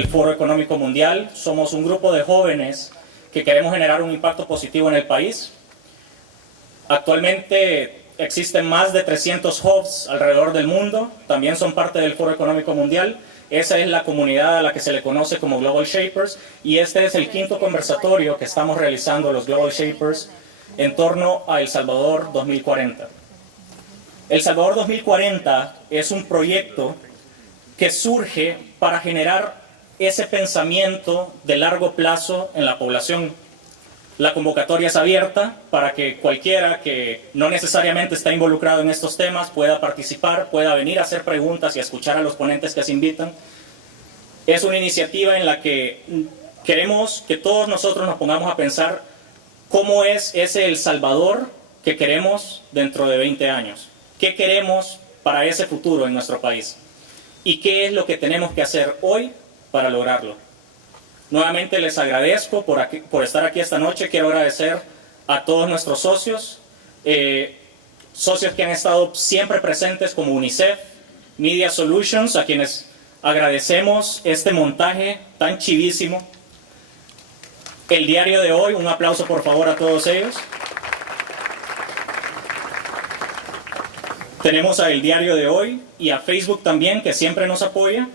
del Foro Económico Mundial. Somos un grupo de jóvenes que queremos generar un impacto positivo en el país. Actualmente existen más de 300 hubs alrededor del mundo, también son parte del Foro Económico Mundial. Esa es la comunidad a la que se le conoce como Global Shapers, y este es el quinto conversatorio que estamos realizando los Global Shapers en torno a El Salvador 2040. El Salvador 2040 es un proyecto que surge para generar ese pensamiento de largo plazo en la población. La convocatoria es abierta para que cualquiera que no necesariamente está involucrado en estos temas pueda participar, pueda venir a hacer preguntas y a escuchar a los ponentes que se invitan. Es una iniciativa en la que queremos que todos nosotros nos pongamos a pensar cómo es ese El Salvador que queremos dentro de 20 años. ¿Qué queremos para ese futuro en nuestro país? ¿Y qué es lo que tenemos que hacer hoy para lograrlo? Nuevamente les agradezco por estar aquí esta noche. Quiero agradecer a todos nuestros socios, socios que han estado siempre presentes como UNICEF, Media Solutions, a quienes agradecemos este montaje tan chivísimo. El Diario de Hoy, un aplauso por favor a todos ellos. Tenemos a El Diario de Hoy y a Facebook también, que siempre nos apoya.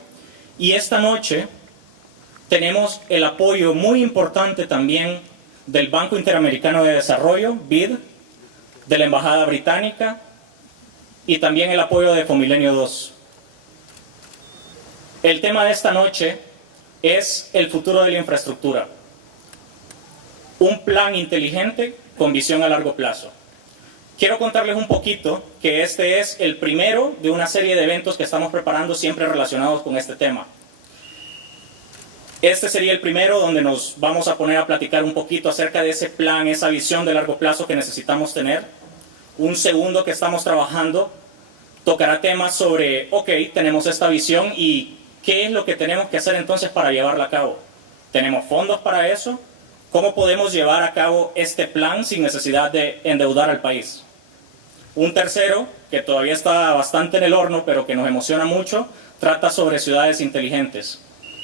Y esta noche tenemos el apoyo muy importante también del Banco Interamericano de Desarrollo, BID, de la Embajada Británica y también el apoyo de Fomilenio 2. El tema de esta noche es el futuro de la infraestructura. Un plan inteligente con visión a largo plazo. Quiero contarles un poquito que este es el primero de una serie de eventos que estamos preparando siempre relacionados con este tema. Este sería el primero donde nos vamos a poner a platicar un poquito acerca de ese plan, esa visión de largo plazo que necesitamos tener. Un segundo que estamos trabajando tocará temas sobre, ok, tenemos esta visión y ¿qué es lo que tenemos que hacer entonces para llevarla a cabo? ¿Tenemos fondos para eso? ¿Cómo podemos llevar a cabo este plan sin necesidad de endeudar al país? Un tercero, que todavía está bastante en el horno, pero que nos emociona mucho, trata sobre ciudades inteligentes.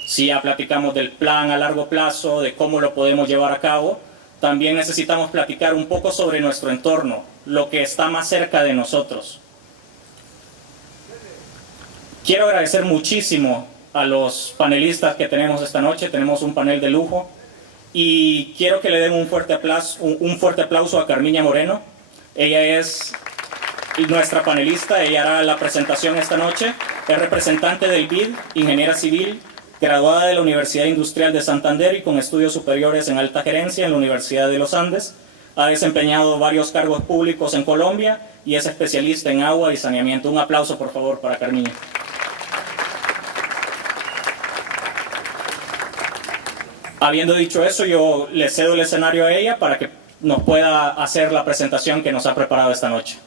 Si ya platicamos del plan a largo plazo, de cómo lo podemos llevar a cabo, también necesitamos platicar un poco sobre nuestro entorno, lo que está más cerca de nosotros. Quiero agradecer muchísimo a los panelistas que tenemos esta noche. Tenemos un panel de lujo y quiero que le den un fuerte aplauso a Carmiña Moreno. Ella es nuestra panelista, ella hará la presentación esta noche. Es representante del BID, ingeniera civil, graduada de la Universidad Industrial de Santander y con estudios superiores en alta gerencia en la Universidad de los Andes. Ha desempeñado varios cargos públicos en Colombia y es especialista en agua y saneamiento. Un aplauso, por favor, para Carmiña. Habiendo dicho eso, yo le cedo el escenario a ella para que nos pueda hacer la presentación que nos ha preparado esta noche.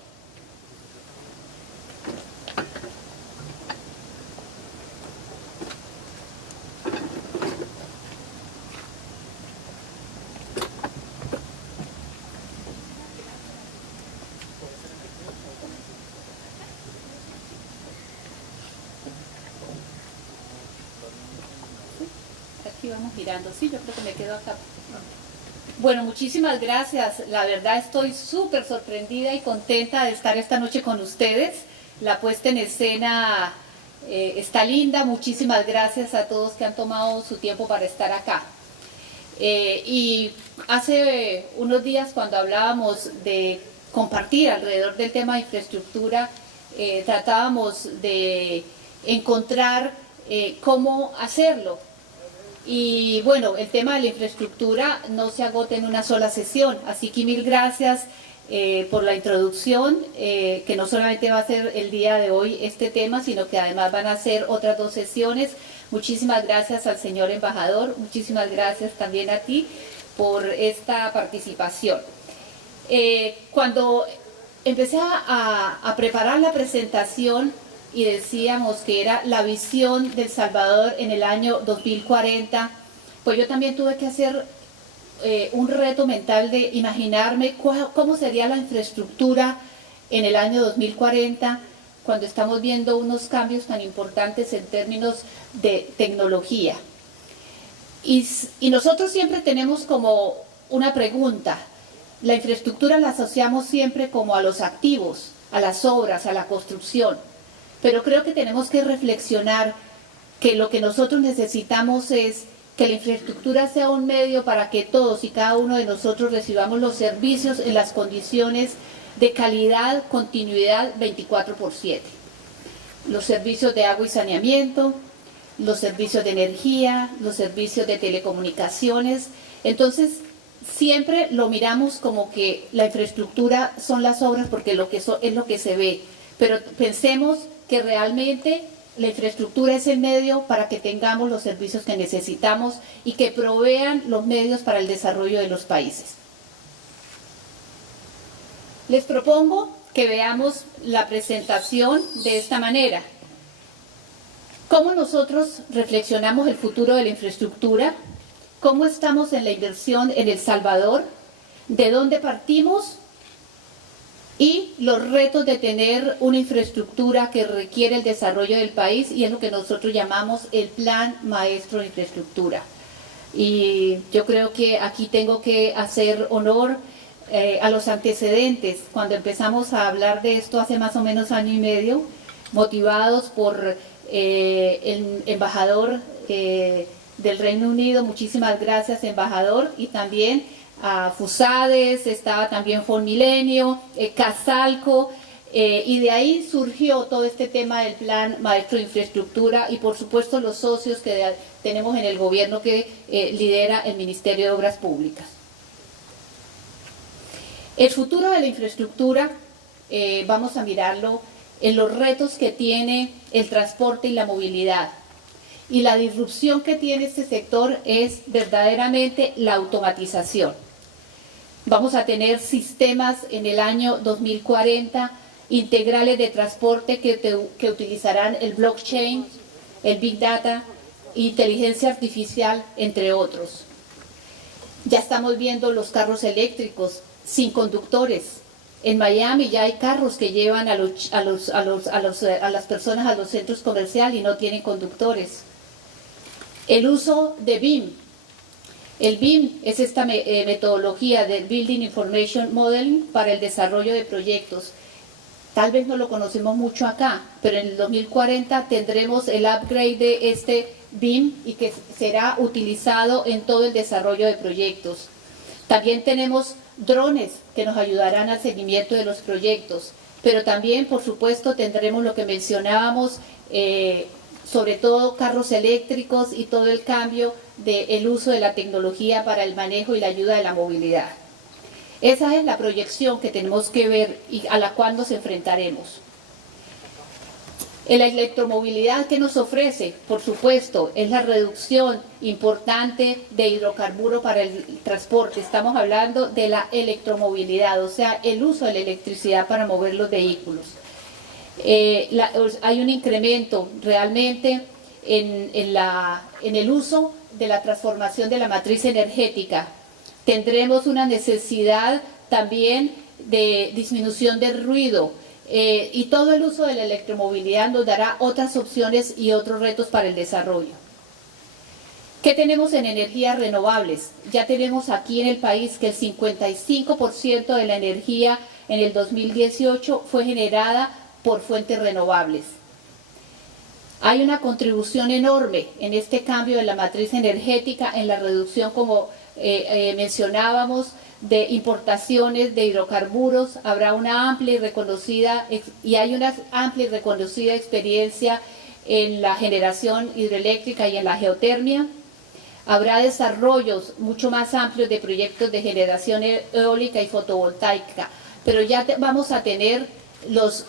Vamos girando, sí, yo creo que me quedo acá. Bueno, muchísimas gracias. La verdad estoy súper sorprendida y contenta de estar esta noche con ustedes. La puesta en escena está linda. Muchísimas gracias a todos que han tomado su tiempo para estar acá. Y hace unos días cuando hablábamos de compartir alrededor del tema de infraestructura, tratábamos de encontrar cómo hacerlo. Y bueno, el tema de la infraestructura no se agota en una sola sesión, así que mil gracias por la introducción, que no solamente va a ser el día de hoy este tema, sino que además van a ser otras 2 sesiones. Muchísimas gracias al señor embajador, muchísimas gracias también a ti por esta participación. Cuando empecé a preparar la presentación, y decíamos que era la visión del Salvador en el año 2040, pues yo también tuve que hacer un reto mental de imaginarme cómo sería la infraestructura en el año 2040, cuando estamos viendo unos cambios tan importantes en términos de tecnología. Y nosotros siempre tenemos como una pregunta. La infraestructura la asociamos siempre como a los activos, a las obras, a la construcción. Pero creo que tenemos que reflexionar que lo que nosotros necesitamos es que la infraestructura sea un medio para que todos y cada uno de nosotros recibamos los servicios en las condiciones de calidad, continuidad 24/7. Los servicios de agua y saneamiento, los servicios de energía, los servicios de telecomunicaciones. Entonces, siempre lo miramos como que la infraestructura son las obras porque es lo que se ve. Pero pensemos que realmente la infraestructura es el medio para que tengamos los servicios que necesitamos y que provean los medios para el desarrollo de los países. Les propongo que veamos la presentación de esta manera. ¿Cómo nosotros reflexionamos el futuro de la infraestructura? ¿Cómo estamos en la inversión en El Salvador? ¿De dónde partimos? Y los retos de tener una infraestructura que requiere el desarrollo del país, y es lo que nosotros llamamos el Plan Maestro de Infraestructura. Y yo creo que aquí tengo que hacer honor a los antecedentes. Cuando empezamos a hablar de esto hace más o menos año y medio, motivados por el embajador del Reino Unido, muchísimas gracias embajador, y también a FUSADES, estaba también Fonmilenio, Casalco, y de ahí surgió todo este tema del Plan Maestro de Infraestructura y por supuesto los socios que tenemos en el gobierno que lidera el Ministerio de Obras Públicas. El futuro de la infraestructura vamos a mirarlo en los retos que tiene el transporte y la movilidad. Y la disrupción que tiene este sector es verdaderamente la automatización. Vamos a tener sistemas en el año 2040 integrales de transporte que utilizarán el blockchain, el big data, inteligencia artificial, entre otros. Ya estamos viendo los carros eléctricos sin conductores. En Miami ya hay carros que llevan a las personas a los centros comerciales y no tienen conductores. El uso de BIM. El BIM es esta metodología de Building Information Modeling para el desarrollo de proyectos. Tal vez no lo conocemos mucho acá, pero en el 2040 tendremos el upgrade de este BIM y que será utilizado en todo el desarrollo de proyectos. También tenemos drones que nos ayudarán al seguimiento de los proyectos, pero también, por supuesto, tendremos lo que mencionábamos, sobre todo carros eléctricos y todo el cambio del uso de la tecnología para el manejo y la ayuda de la movilidad. Esa es la proyección que tenemos que ver y a la cual nos enfrentaremos. En la electromovilidad, ¿qué nos ofrece? Por supuesto, es la reducción importante de hidrocarburo para el transporte. Estamos hablando de la electromovilidad, o sea, el uso de la electricidad para mover los vehículos. Hay un incremento realmente en el uso de la transformación de la matriz energética. Tendremos una necesidad también de disminución del ruido y todo el uso de la electromovilidad nos dará otras opciones y otros retos para el desarrollo. ¿Qué tenemos en energías renovables? Ya tenemos aquí en el país que el 55% de la energía en el 2018 fue generada por fuentes renovables. Hay una contribución enorme en este cambio de la matriz energética, en la reducción, como mencionábamos, de importaciones de hidrocarburos. Habrá una amplia y reconocida, experiencia en la generación hidroeléctrica y en la geotermia. Habrá desarrollos mucho más amplios de proyectos de generación eólica y fotovoltaica, pero ya vamos a tener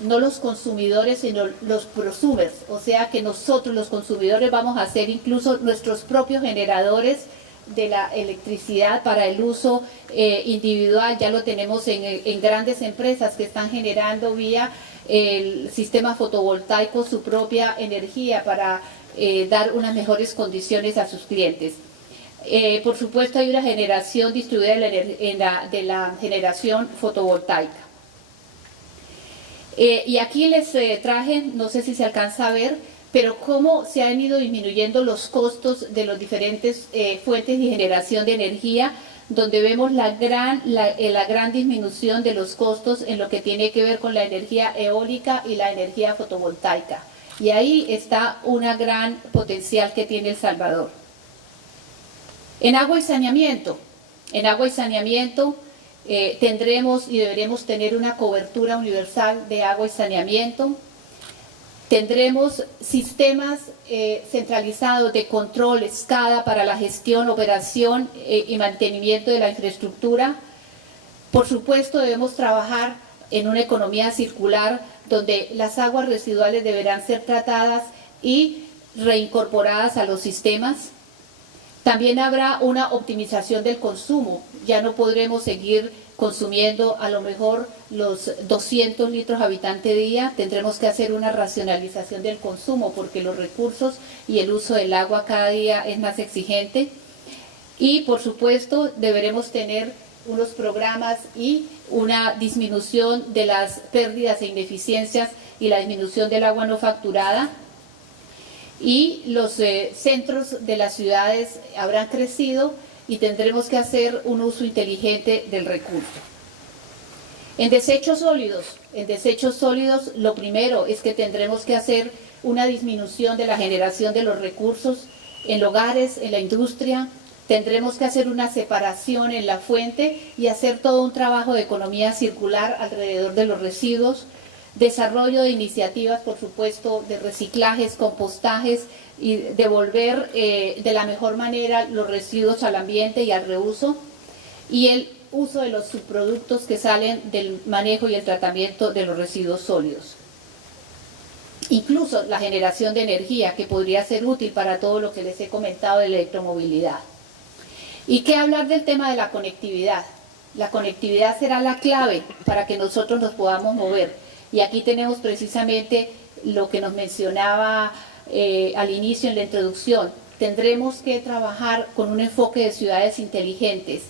no los consumidores, sino los prosumers, o sea que nosotros los consumidores vamos a ser incluso nuestros propios generadores de la electricidad para el uso individual. Ya lo tenemos en grandes empresas que están generando vía el sistema fotovoltaico su propia energía para dar unas mejores condiciones a sus clientes. Por supuesto hay una generación distribuida de la generación fotovoltaica. Y aquí les traje, no sé si se alcanza a ver, pero cómo se han ido disminuyendo los costos de las diferentes fuentes de generación de energía, donde vemos la gran disminución de los costos en lo que tiene que ver con la energía eólica y la energía fotovoltaica. Y ahí está una gran potencial que tiene El Salvador. En agua y saneamiento. Tendremos y deberemos tener una cobertura universal de agua y saneamiento. Tendremos sistemas centralizados de control SCADA para la gestión, operación y mantenimiento de la infraestructura. Por supuesto, debemos trabajar en una economía circular donde las aguas residuales deberán ser tratadas y reincorporadas a los sistemas. También habrá una optimización del consumo. Ya no podremos seguir consumiendo a lo mejor los 200 litros habitante día. Tendremos que hacer una racionalización del consumo porque los recursos y el uso del agua cada día es más exigente. Y por supuesto deberemos tener unos programas y una disminución de las pérdidas e ineficiencias y la disminución del agua no facturada. Y los centros de las ciudades habrán crecido y tendremos que hacer un uso inteligente del recurso. En desechos sólidos lo primero es que tendremos que hacer una disminución de la generación de los recursos en hogares, en la industria. Tendremos que hacer una separación en la fuente y hacer todo un trabajo de economía circular alrededor de los residuos. Desarrollo de iniciativas, por supuesto, de reciclajes, compostajes y devolver de la mejor manera los residuos al ambiente y al reuso. Y el uso de los subproductos que salen del manejo y el tratamiento de los residuos sólidos. Incluso la generación de energía, que podría ser útil para todo lo que les he comentado de la electromovilidad. ¿Y qué hablar del tema de la conectividad? La conectividad será la clave para que nosotros nos podamos mover. Y aquí tenemos precisamente lo que nos mencionaba al inicio en la introducción. Tendremos que trabajar con un enfoque de ciudades inteligentes,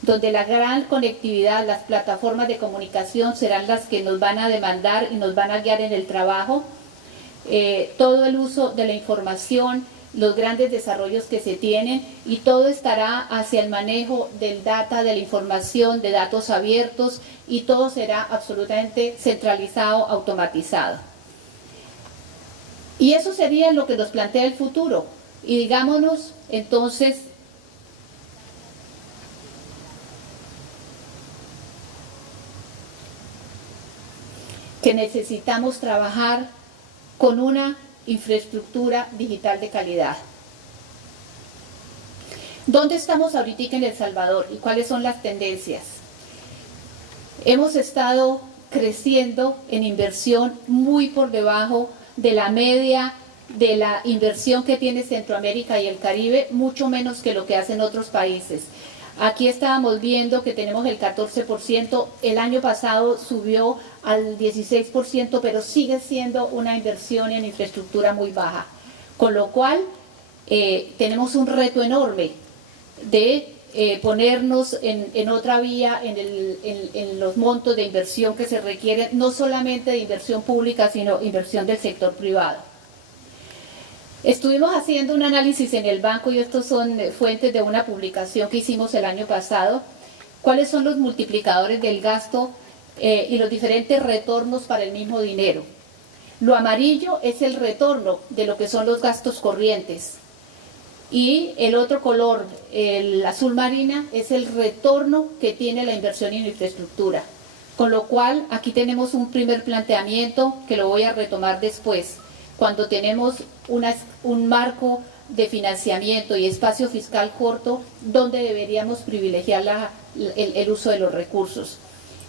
donde la gran conectividad, las plataformas de comunicación serán las que nos van a demandar y nos van a guiar en el trabajo. Todo el uso de la información, los grandes desarrollos que se tienen, y todo estará hacia el manejo del data, de la información, de datos abiertos, y todo será absolutamente centralizado, automatizado. Y eso sería lo que nos plantea el futuro. Y digámonos entonces, que necesitamos trabajar con una infraestructura digital de calidad. ¿Dónde estamos ahorita en El Salvador y cuáles son las tendencias? Hemos estado creciendo en inversión muy por debajo de la media de la inversión que tiene Centroamérica y el Caribe, mucho menos que lo que hacen otros países. Aquí estábamos viendo que tenemos el 14%, el año pasado subió al 16%, pero sigue siendo una inversión en infraestructura muy baja. Con lo cual, tenemos un reto enorme de ponernos en otra vía en los montos de inversión que se requieren, no solamente de inversión pública, sino inversión del sector privado. Estuvimos haciendo un análisis en el banco, y estos son fuentes de una publicación que hicimos el año pasado, cuáles son los multiplicadores del gasto y los diferentes retornos para el mismo dinero. Lo amarillo es el retorno de lo que son los gastos corrientes, y el otro color, el azul marina, es el retorno que tiene la inversión en infraestructura. Con lo cual, aquí tenemos un primer planteamiento que lo voy a retomar después, cuando tenemos un marco de financiamiento y espacio fiscal corto, donde deberíamos privilegiar el uso de los recursos.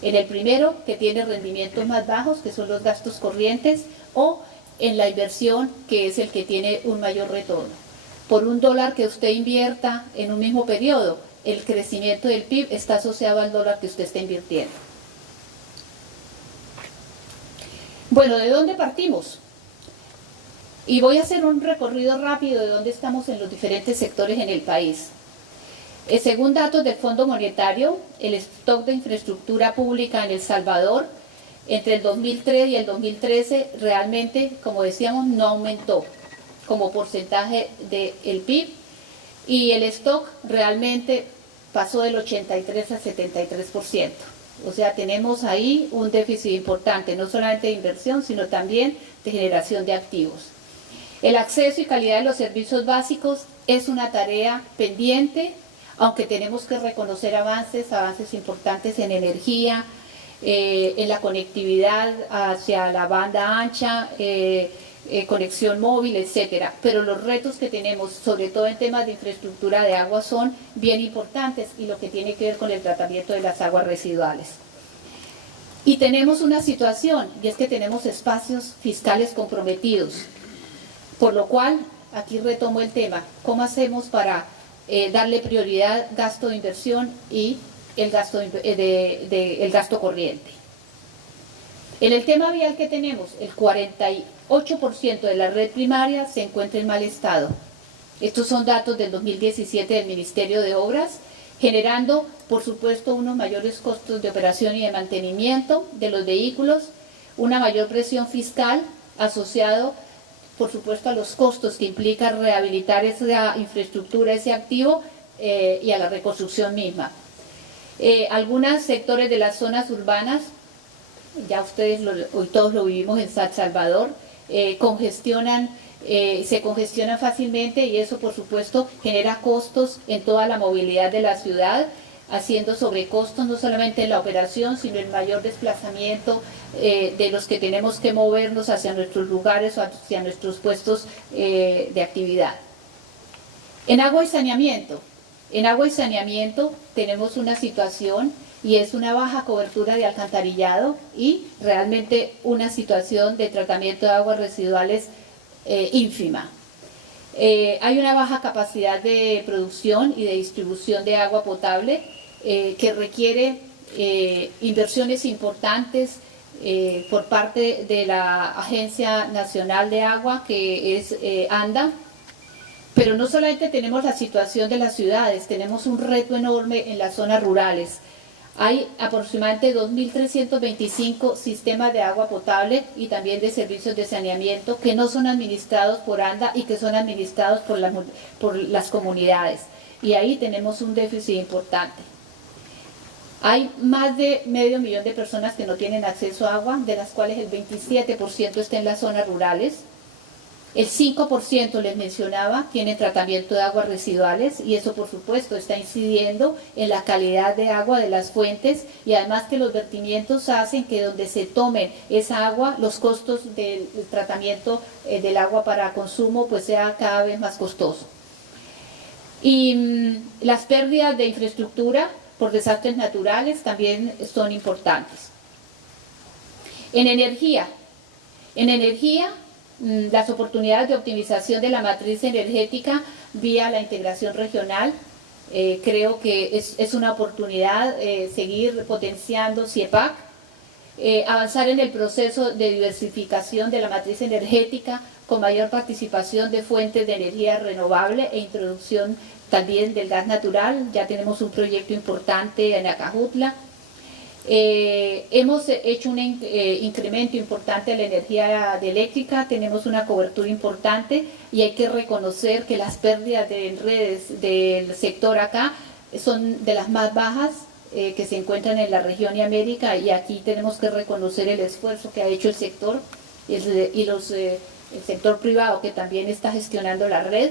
En el primero, que tiene rendimientos más bajos, que son los gastos corrientes, o en la inversión, que es el que tiene un mayor retorno. Por $1 que usted invierta en un mismo periodo, el crecimiento del PIB está asociado al dólar que usted está invirtiendo. Bueno, ¿de dónde partimos? Y voy a hacer un recorrido rápido de dónde estamos en los diferentes sectores en el país. Según datos del Fondo Monetario, el stock de infraestructura pública en El Salvador entre el 2003 y el 2013 realmente, como decíamos, no aumentó. como porcentaje del PIB, y el stock realmente pasó del 83 al 73%. O sea, tenemos ahí un déficit importante, no solamente de inversión, sino también de generación de activos. El acceso y calidad de los servicios básicos es una tarea pendiente, aunque tenemos que reconocer avances importantes en energía, en la conectividad hacia la banda ancha, conexión móvil, etcétera. Pero los retos que tenemos, sobre todo en temas de infraestructura de agua, son bien importantes, y lo que tiene que ver con el tratamiento de las aguas residuales. Y tenemos una situación, y es que tenemos espacios fiscales comprometidos, por lo cual, aquí retomo el tema, ¿cómo hacemos para darle prioridad gasto de inversión y el gasto, el gasto corriente? En el tema vial que tenemos, el 48% de la red primaria se encuentra en mal estado. Estos son datos del 2017 del Ministerio de Obras, generando, por supuesto, unos mayores costos de operación y de mantenimiento de los vehículos, una mayor presión fiscal asociado, por supuesto, a los costos que implica rehabilitar esa infraestructura, ese activo, y a la reconstrucción misma. Algunos sectores de las zonas urbanas, ya ustedes hoy todos lo vivimos en San Salvador, se congestionan fácilmente, y eso por supuesto genera costos en toda la movilidad de la ciudad, haciendo sobrecostos no solamente en la operación, sino en mayor desplazamiento de los que tenemos que movernos hacia nuestros lugares o hacia nuestros puestos de actividad. En agua y saneamiento tenemos una situación, y es una baja cobertura de alcantarillado y realmente una situación de tratamiento de aguas residuales ínfima. Hay una baja capacidad de producción y de distribución de agua potable que requiere inversiones importantes por parte de la Agencia Nacional de Agua, que es ANDA. Pero no solamente tenemos la situación de las ciudades, tenemos un reto enorme en las zonas rurales. Hay aproximadamente 2.325 sistemas de agua potable y también de servicios de saneamiento que no son administrados por ANDA y que son administrados por las comunidades. Y ahí tenemos un déficit importante. Hay más de 500.000 de personas que no tienen acceso a agua, de las cuales el 27% está en las zonas rurales. El 5%, les mencionaba, tiene tratamiento de aguas residuales, y eso por supuesto está incidiendo en la calidad de agua de las fuentes, y además que los vertimientos hacen que donde se tomen esa agua, los costos del tratamiento del agua para consumo pues sea cada vez más costoso. Y las pérdidas de infraestructura por desastres naturales también son importantes. En energía, las oportunidades de optimización de la matriz energética vía la integración regional, creo que es una oportunidad seguir potenciando CIEPAC, avanzar en el proceso de diversificación de la matriz energética con mayor participación de fuentes de energía renovable e introducción también del gas natural. Ya tenemos un proyecto importante en Acajutla. Hemos hecho un incremento importante de la energía eléctrica, tenemos una cobertura importante, y hay que reconocer que las pérdidas de redes del sector acá son de las más bajas que se encuentran en la región y América, y aquí tenemos que reconocer el esfuerzo que ha hecho el sector y el sector privado, que también está gestionando la red.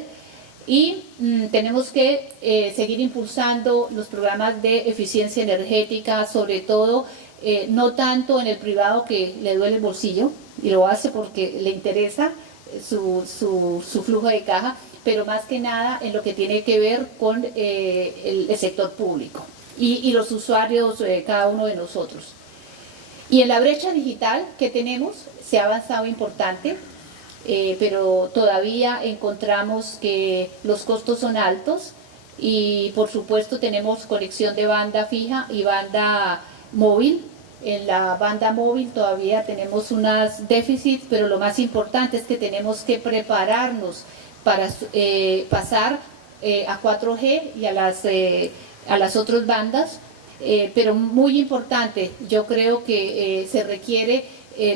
Y tenemos que seguir impulsando los programas de eficiencia energética, sobre todo no tanto en el privado, que le duele el bolsillo y lo hace porque le interesa su flujo de caja, pero más que nada en lo que tiene que ver con el sector público y los usuarios, cada uno de nosotros. Y en la brecha digital que tenemos se ha avanzado importante. Pero todavía encontramos que los costos son altos, y por supuesto tenemos conexión de banda fija y banda móvil. En la banda móvil todavía tenemos unos déficits, pero lo más importante es que tenemos que prepararnos para pasar a 4G y a las otras bandas, pero muy importante, yo creo que se requiere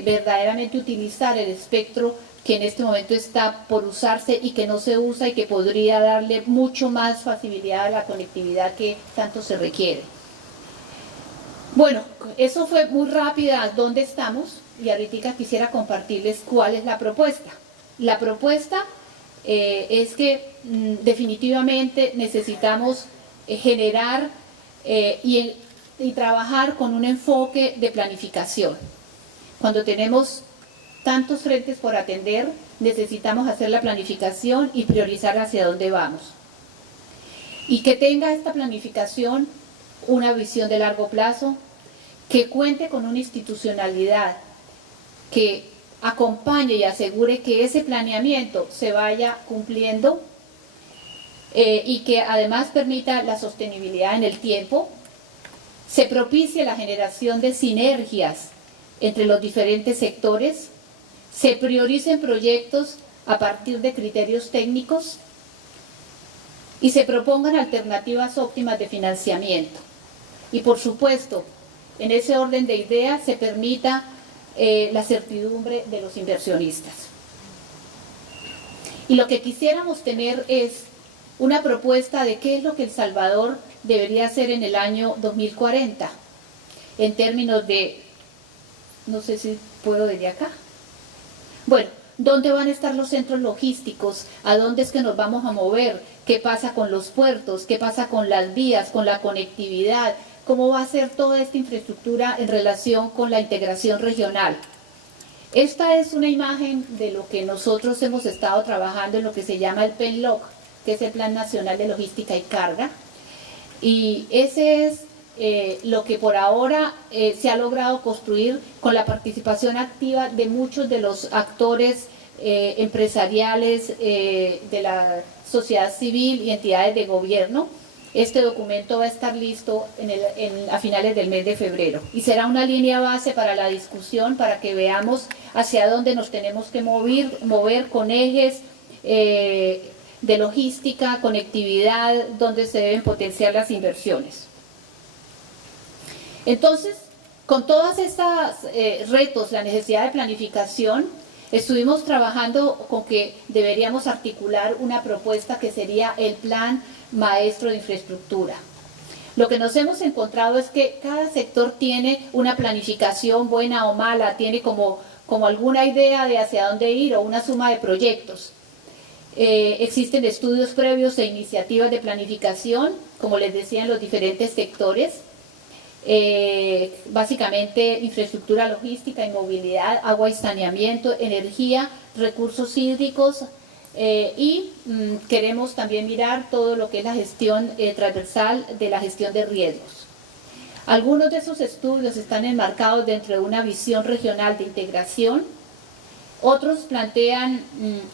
verdaderamente utilizar el espectro que en este momento está por usarse y que no se usa y que podría darle mucho más facilidad a la conectividad que tanto se requiere. Bueno, eso fue muy rápida dónde estamos y ahorita quisiera compartirles cuál es la propuesta. La propuesta es que definitivamente necesitamos generar y trabajar con un enfoque de planificación. Cuando tenemos tantos frentes por atender, necesitamos hacer la planificación y priorizar hacia dónde vamos. Y que tenga esta planificación una visión de largo plazo, que cuente con una institucionalidad que acompañe y asegure que ese planeamiento se vaya cumpliendo y que además permita la sostenibilidad en el tiempo, se propicie la generación de sinergias entre los diferentes sectores, se prioricen proyectos a partir de criterios técnicos y se propongan alternativas óptimas de financiamiento. Y por supuesto, en ese orden de ideas se permita la certidumbre de los inversionistas. Y lo que quisiéramos tener es una propuesta de qué es lo que El Salvador debería hacer en el año 2040, en términos de, no sé si puedo desde acá. Bueno, ¿dónde van a estar los centros logísticos? ¿A dónde es que nos vamos a mover? ¿Qué pasa con los puertos? ¿Qué pasa con las vías, con la conectividad? ¿Cómo va a ser toda esta infraestructura en relación con la integración regional? Esta es una imagen de lo que nosotros hemos estado trabajando en lo que se llama el PENLOC, que es el Plan Nacional de Logística y Carga. Y ese es lo que por ahora se ha logrado construir con la participación activa de muchos de los actores empresariales de la sociedad civil y entidades de gobierno. Este documento va a estar listo a finales del mes de febrero y será una línea base para la discusión, para que veamos hacia dónde nos tenemos que mover con ejes de logística, conectividad, donde se deben potenciar las inversiones. Entonces, con todos estos retos, la necesidad de planificación, estuvimos trabajando con que deberíamos articular una propuesta que sería el Plan Maestro de Infraestructura. Lo que nos hemos encontrado es que cada sector tiene una planificación buena o mala, tiene como alguna idea de hacia dónde ir o una suma de proyectos. Existen estudios previos e iniciativas de planificación, como les decía, en los diferentes sectores. Básicamente infraestructura logística y movilidad, agua y saneamiento, energía, recursos hídricos y queremos también mirar todo lo que es la gestión transversal de la gestión de riesgos. Algunos de esos estudios están enmarcados dentro de una visión regional de integración. Otros plantean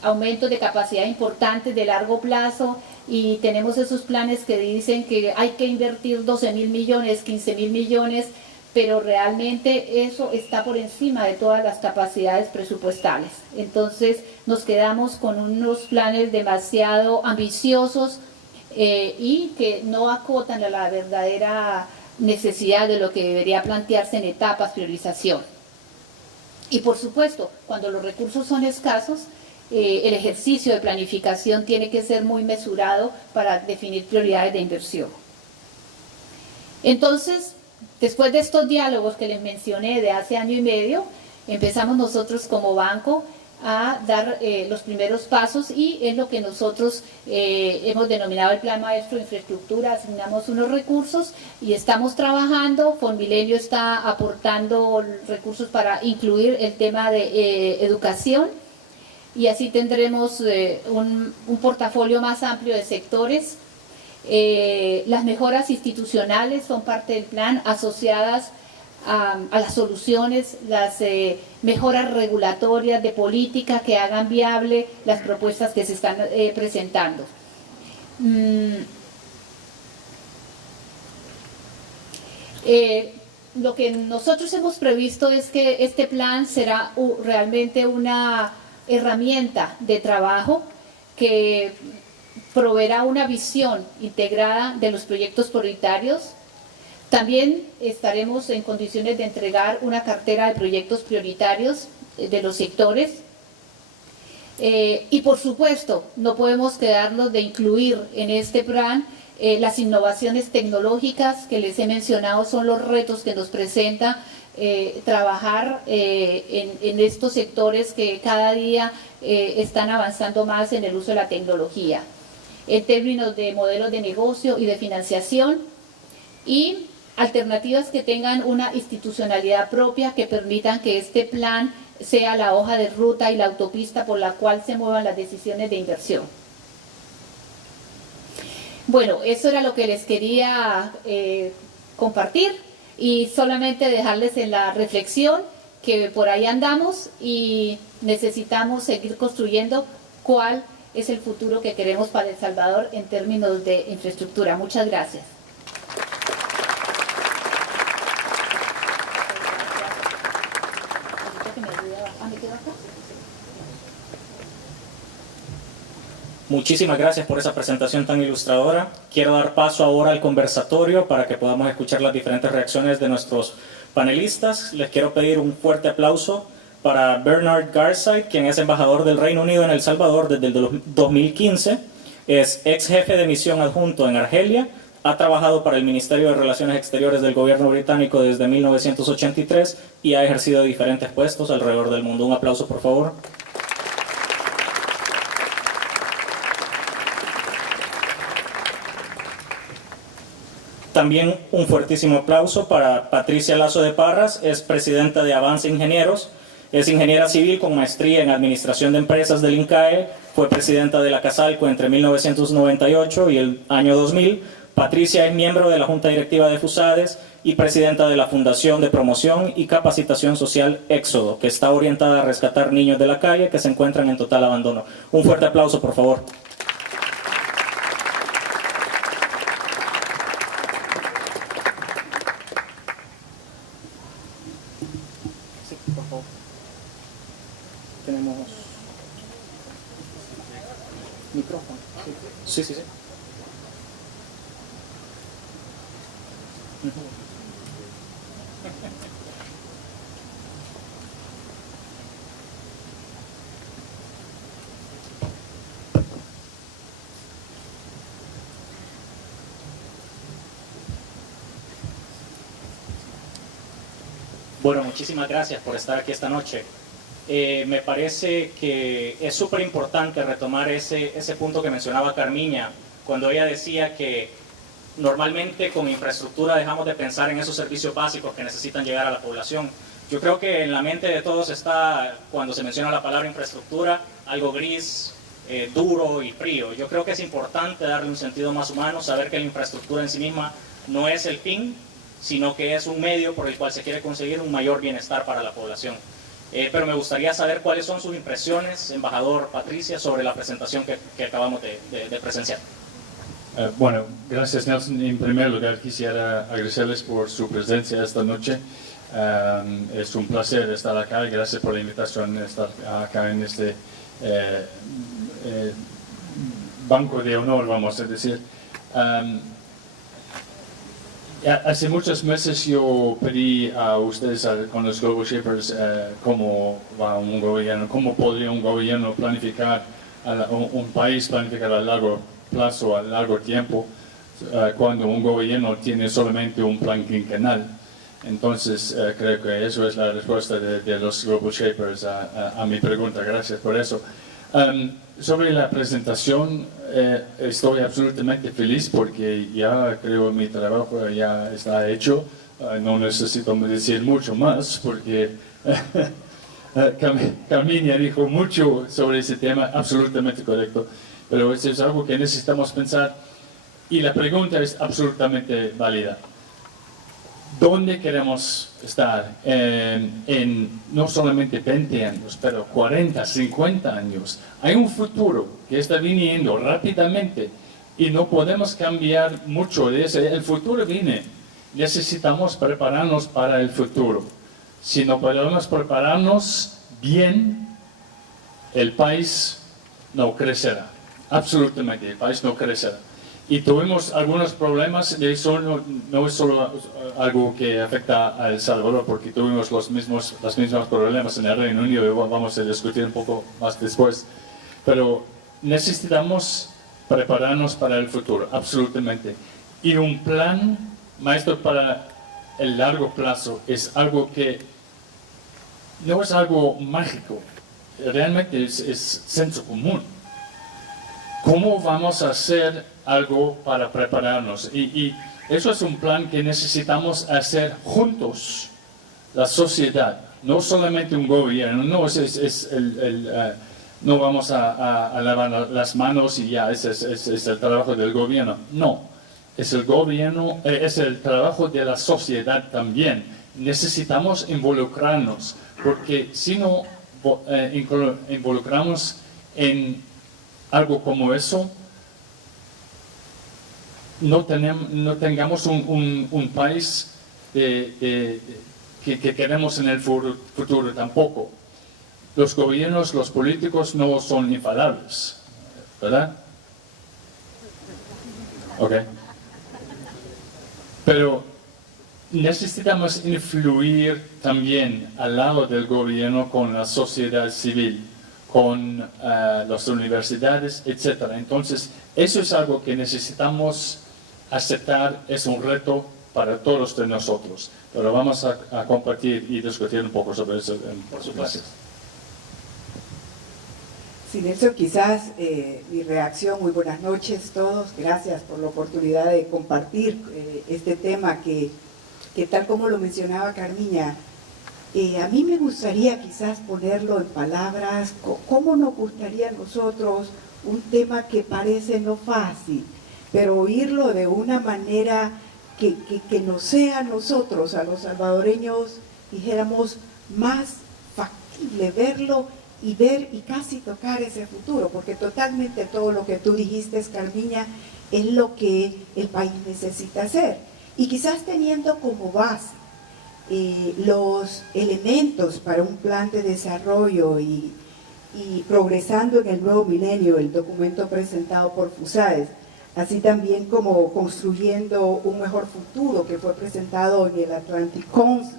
aumentos de capacidad importantes de largo plazo y tenemos esos planes que dicen que hay que invertir 12.000 millones, 15.000 millones, pero realmente eso está por encima de todas las capacidades presupuestales. Entonces nos quedamos con unos planes demasiado ambiciosos y que no acotan a la verdadera necesidad de lo que debería plantearse en etapas, priorización. Y por supuesto, cuando los recursos son escasos, el ejercicio de planificación tiene que ser muy mesurado para definir prioridades de inversión. Entonces, después de estos diálogos que les mencioné de hace año y medio, empezamos nosotros como banco a dar los primeros pasos y es lo que nosotros hemos denominado el Plan Maestro de Infraestructura. Asignamos unos recursos y estamos trabajando. Fonmilenio está aportando recursos para incluir el tema de educación y así tendremos un portafolio más amplio de sectores. Las mejoras institucionales son parte del plan, asociadas a las soluciones, las mejoras regulatorias de política que hagan viable las propuestas que se están presentando. Lo que nosotros hemos previsto es que este plan será realmente una herramienta de trabajo que proveerá una visión integrada de los proyectos prioritarios. También estaremos en condiciones de entregar una cartera de proyectos prioritarios de los sectores Y por supuesto, no podemos quedarnos de incluir en este plan las innovaciones tecnológicas que les he mencionado, son los retos que nos presenta trabajar en estos sectores que cada día están avanzando más en el uso de la tecnología, en términos de modelos de negocio y de financiación, y alternativas que tengan una institucionalidad propia que permitan que este plan sea la hoja de ruta y la autopista por la cual se muevan las decisiones de inversión. Bueno, eso era lo que les quería compartir, y solamente dejarles en la reflexión que por ahí andamos y necesitamos seguir construyendo cuál es el futuro que queremos para El Salvador en términos de infraestructura. Muchas gracias. Muchísimas gracias por esa presentación tan ilustradora. Quiero dar paso ahora al conversatorio para que podamos escuchar las diferentes reacciones de nuestros panelistas. Les quiero pedir un fuerte aplauso para Bernard Garside, quien es embajador del Reino Unido en El Salvador desde el 2015. Es ex jefe de misión adjunto en Argelia. Ha trabajado para el Ministerio de Relaciones Exteriores del gobierno británico desde 1983 y ha ejercido diferentes puestos alrededor del mundo. Un aplauso, por favor. También un fuertísimo aplauso para Patricia Lazo de Parras, es presidenta de Avance Ingenieros, es ingeniera civil con maestría en Administración de Empresas del INCAE, fue presidenta de la Casalco entre 1998 y el año 2000. Patricia es miembro de la Junta Directiva de FUSADES y presidenta de la Fundación de Promoción y Capacitación Social Éxodo, que está orientada a rescatar niños de la calle que se encuentran en total abandono. Un fuerte aplauso, por favor. Tenemos micrófono. Sí, sí, sí. Bueno, muchísimas gracias por estar aquí esta noche. Me parece que es súper importante retomar ese punto que mencionaba Carmiña, cuando ella decía que normalmente con infraestructura dejamos de pensar en esos servicios básicos que necesitan llegar a la población. Yo creo que en la mente de todos está, cuando se menciona la palabra infraestructura, algo gris, duro y frío. Yo creo que es importante darle un sentido más humano, saber que la infraestructura en sí misma no es el fin, sino que es un medio por el cual se quiere conseguir un mayor bienestar para la población. Pero me gustaría saber cuáles son sus impresiones, embajador Patricia, sobre la presentación que acabamos de presenciar. Bueno, gracias Nelson. En primer lugar quisiera agradecerles por su presencia esta noche. Es un placer estar acá y gracias por la invitación a estar acá en este banco de honor, vamos a decir. Hace muchos meses yo pedí a ustedes con los Global Shapers cómo va un gobierno, cómo podría un gobierno planificar, un país planificar a largo plazo, a largo tiempo, cuando un gobierno tiene solamente un plan quinquenal. Entonces creo que eso es la respuesta de los Global Shapers a mi pregunta. Gracias por eso. Sobre la presentación, estoy absolutamente feliz porque ya creo mi trabajo ya está hecho. No necesito decir mucho más porque Carmiña dijo mucho sobre ese tema, absolutamente correcto. Pero eso es algo que necesitamos pensar y la pregunta es absolutamente válida. ¿Dónde queremos estar en no solamente 20 años, pero 40, 50 años? Hay un futuro que está viniendo rápidamente y no podemos cambiar mucho de ese. El futuro viene. Necesitamos prepararnos para el futuro. Si no podemos prepararnos bien, el país no crecerá. Absolutamente, el país no crecerá. Y tuvimos algunos problemas, y eso no es solo algo que afecta a El Salvador, porque tuvimos los mismos problemas en el Reino Unido, y vamos a discutir un poco más después. Pero necesitamos prepararnos para el futuro, absolutamente. Y un plan, maestro, para el largo plazo es algo que no es algo mágico, realmente es senso común. ¿Cómo vamos a hacer algo para prepararnos? Y eso es un plan que necesitamos hacer juntos, la sociedad, no solamente un gobierno, no no vamos a lavar las manos y ya, es el trabajo del gobierno, no. Es el gobierno, es el trabajo de la sociedad también. Necesitamos involucrarnos, porque si no involucramos en algo como eso, no tengamos un país que queremos en el futuro tampoco. Los gobiernos, los políticos no son infalibles, ¿verdad? Ok. Pero necesitamos influir también al lado del gobierno con la sociedad civil, con las universidades, etc. Entonces, eso es algo que necesitamos aceptar, es un reto para todos de nosotros. Pero vamos a compartir y discutir un poco sobre eso. Por supuesto. Sin eso quizás mi reacción, muy buenas noches todos, gracias por la oportunidad de compartir este tema que tal como lo mencionaba Carmiña, a mí me gustaría quizás ponerlo en palabras, cómo nos gustaría a nosotros un tema que parece no fácil, pero oírlo de una manera que nos sea a nosotros, a los salvadoreños, dijéramos, más factible verlo y ver y casi tocar ese futuro, porque totalmente todo lo que tú dijiste, Carmiña, es lo que el país necesita hacer. Y quizás teniendo como base los elementos para un plan de desarrollo y progresando en el nuevo milenio, el documento presentado por FUSAES, así también como construyendo un mejor futuro que fue presentado en el Atlantic Council,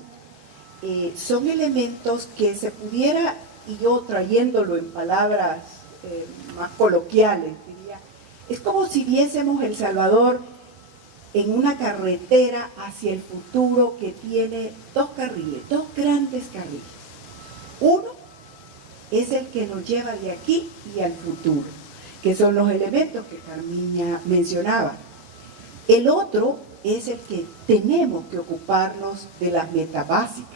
son elementos que se pudiera, y yo trayéndolo en palabras más coloquiales, diría, es como si viésemos El Salvador en una carretera hacia el futuro que tiene dos carriles, dos grandes carriles. Uno es el que nos lleva de aquí y al futuro, que son los elementos que Carmiña mencionaba. El otro es el que tenemos que ocuparnos de las metas básicas.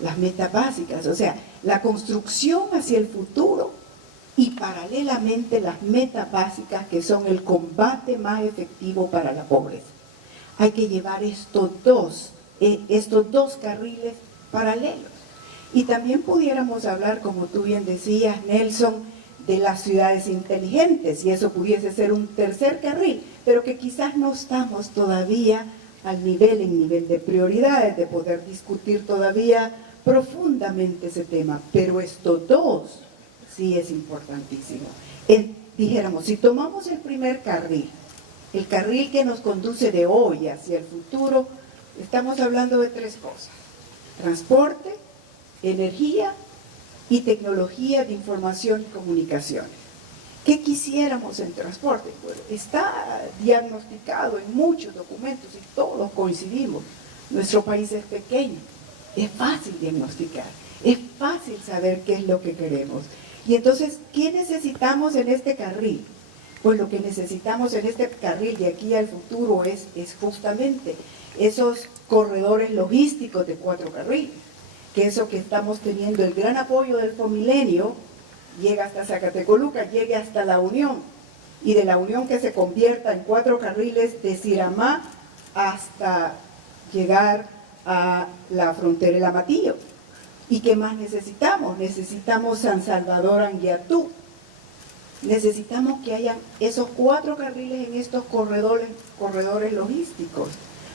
Las metas básicas, o sea, la construcción hacia el futuro y paralelamente las metas básicas que son el combate más efectivo para la pobreza. Hay que llevar estos dos carriles paralelos. Y también pudiéramos hablar, como tú bien decías, Nelson, de las ciudades inteligentes, y eso pudiese ser un tercer carril, pero que quizás no estamos todavía en nivel de prioridades, de poder discutir todavía profundamente ese tema, pero estos dos sí es importantísimo. Dijéramos, si tomamos el primer carril, el carril que nos conduce de hoy hacia el futuro, estamos hablando de tres cosas: transporte, energía y tecnología de información y comunicaciones. ¿Qué quisiéramos en transporte? Bueno, está diagnosticado en muchos documentos y todos coincidimos. Nuestro país es pequeño, es fácil diagnosticar, es fácil saber qué es lo que queremos. Y entonces, ¿qué necesitamos en este carril? Pues lo que necesitamos en este carril de aquí al futuro es justamente esos corredores logísticos de 4 carriles, que eso que estamos teniendo, el gran apoyo del Fomilenio, llega hasta Zacatecoluca, llegue hasta La Unión, y de La Unión que se convierta en 4 carriles de Siramá hasta llegar a la frontera del Amatillo. ¿Y qué más necesitamos? Necesitamos San Salvador Anguiatú. Necesitamos que haya esos 4 carriles en estos corredores logísticos.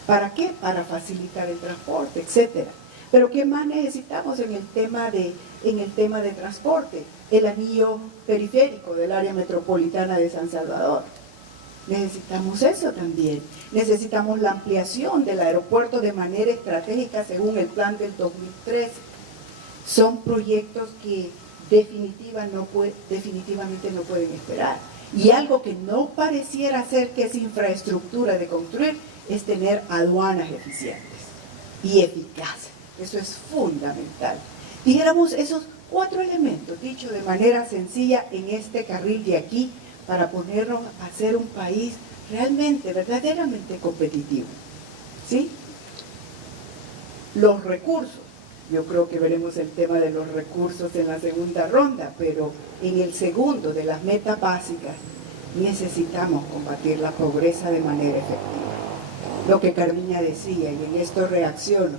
¿Para qué? Para facilitar el transporte, etcétera. Pero ¿qué más necesitamos en el tema de transporte? El anillo periférico del área metropolitana de San Salvador. Necesitamos eso también. Necesitamos la ampliación del aeropuerto de manera estratégica según el plan del 2013. Son proyectos que definitivamente no pueden esperar. Y algo que no pareciera ser que es infraestructura de construir es tener aduanas eficientes y eficaces. Eso es fundamental. Dijéramos esos 4 elementos, dicho de manera sencilla en este carril de aquí, para ponernos a ser un país realmente, verdaderamente competitivo. ¿Sí? Los recursos. Yo creo que veremos el tema de los recursos en la segunda ronda, pero en el segundo de las metas básicas necesitamos combatir la pobreza de manera efectiva. Lo que Carmiña decía, y en esto reacciono,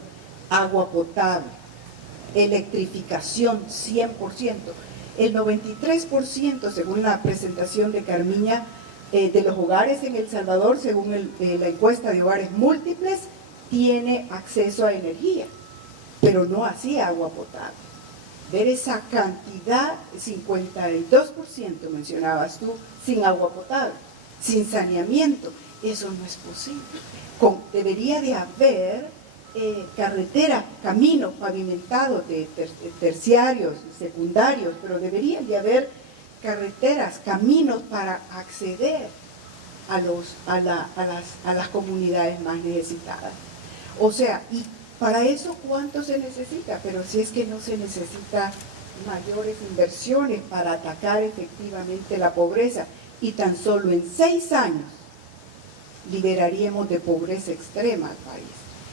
agua potable, electrificación 100%. El 93%, según la presentación de Carmiña, de los hogares en El Salvador, según la encuesta de hogares múltiples, tiene acceso a energía, pero no así agua potable. Ver esa cantidad, 52% mencionabas tú, sin agua potable, sin saneamiento, eso no es posible. Debería de haber carreteras, caminos pavimentados de terciarios, secundarios, pero deberían de haber carreteras, caminos para acceder a las comunidades más necesitadas. O sea, y para eso, ¿cuánto se necesita? Pero si es que no se necesita mayores inversiones para atacar efectivamente la pobreza, y tan solo en 6 años liberaríamos de pobreza extrema al país.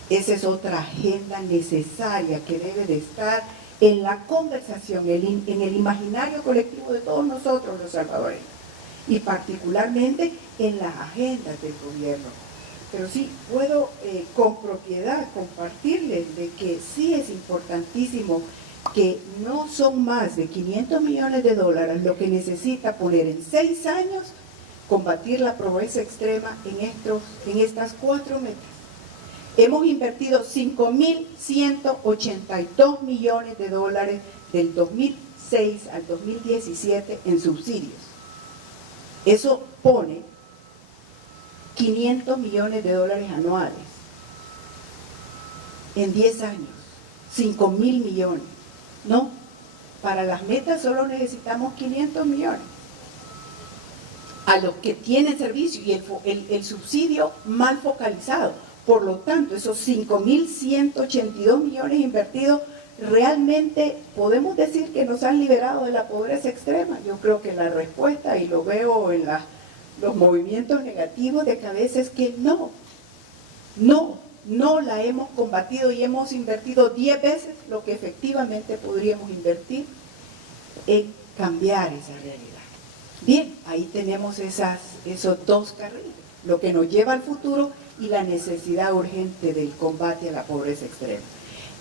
Esa es otra agenda necesaria que debe de estar en la conversación, en el imaginario colectivo de todos nosotros los salvadoreños, y particularmente en las agendas del gobierno. Pero sí, puedo con propiedad compartirles de que sí es importantísimo que no son más de $500 millones lo que necesita poner en 6 años combatir la pobreza extrema en estas 4 metas. Hemos invertido $5.182 millones del 2006 al 2017 en subsidios. Eso pone $500 millones anuales en 10 años, 5.000 millones. No, para las metas solo necesitamos 500 millones. A los que tienen servicio y el subsidio mal focalizado. Por lo tanto, esos 5.182 millones invertidos realmente podemos decir que nos han liberado de la pobreza extrema. Yo creo que la respuesta, y lo veo en los movimientos negativos de cabeza, es que no la hemos combatido, y hemos invertido 10 veces lo que efectivamente podríamos invertir en cambiar esa realidad. Bien, ahí tenemos esos 2 carriles, lo que nos lleva al futuro y la necesidad urgente del combate a la pobreza extrema.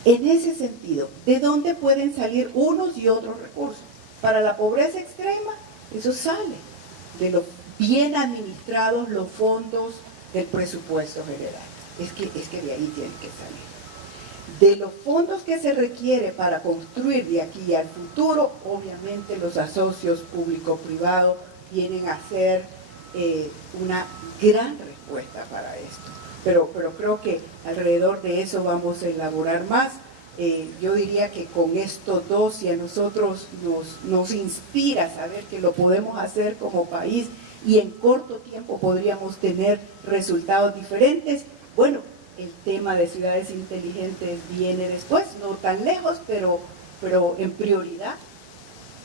En ese sentido, ¿de dónde pueden salir unos y otros recursos? Para la pobreza extrema, eso sale de los bien administrados los fondos del presupuesto general. Es que de ahí tiene que salir. De los fondos que se requiere para construir de aquí al futuro, obviamente los asocios público-privados vienen a ser una gran respuesta para esto. Pero creo que alrededor de eso vamos a elaborar más. Yo diría que con estos 2, si a nosotros nos inspira saber que lo podemos hacer como país y en corto tiempo podríamos tener resultados diferentes, bueno, el tema de ciudades inteligentes viene después, no tan lejos, pero en prioridad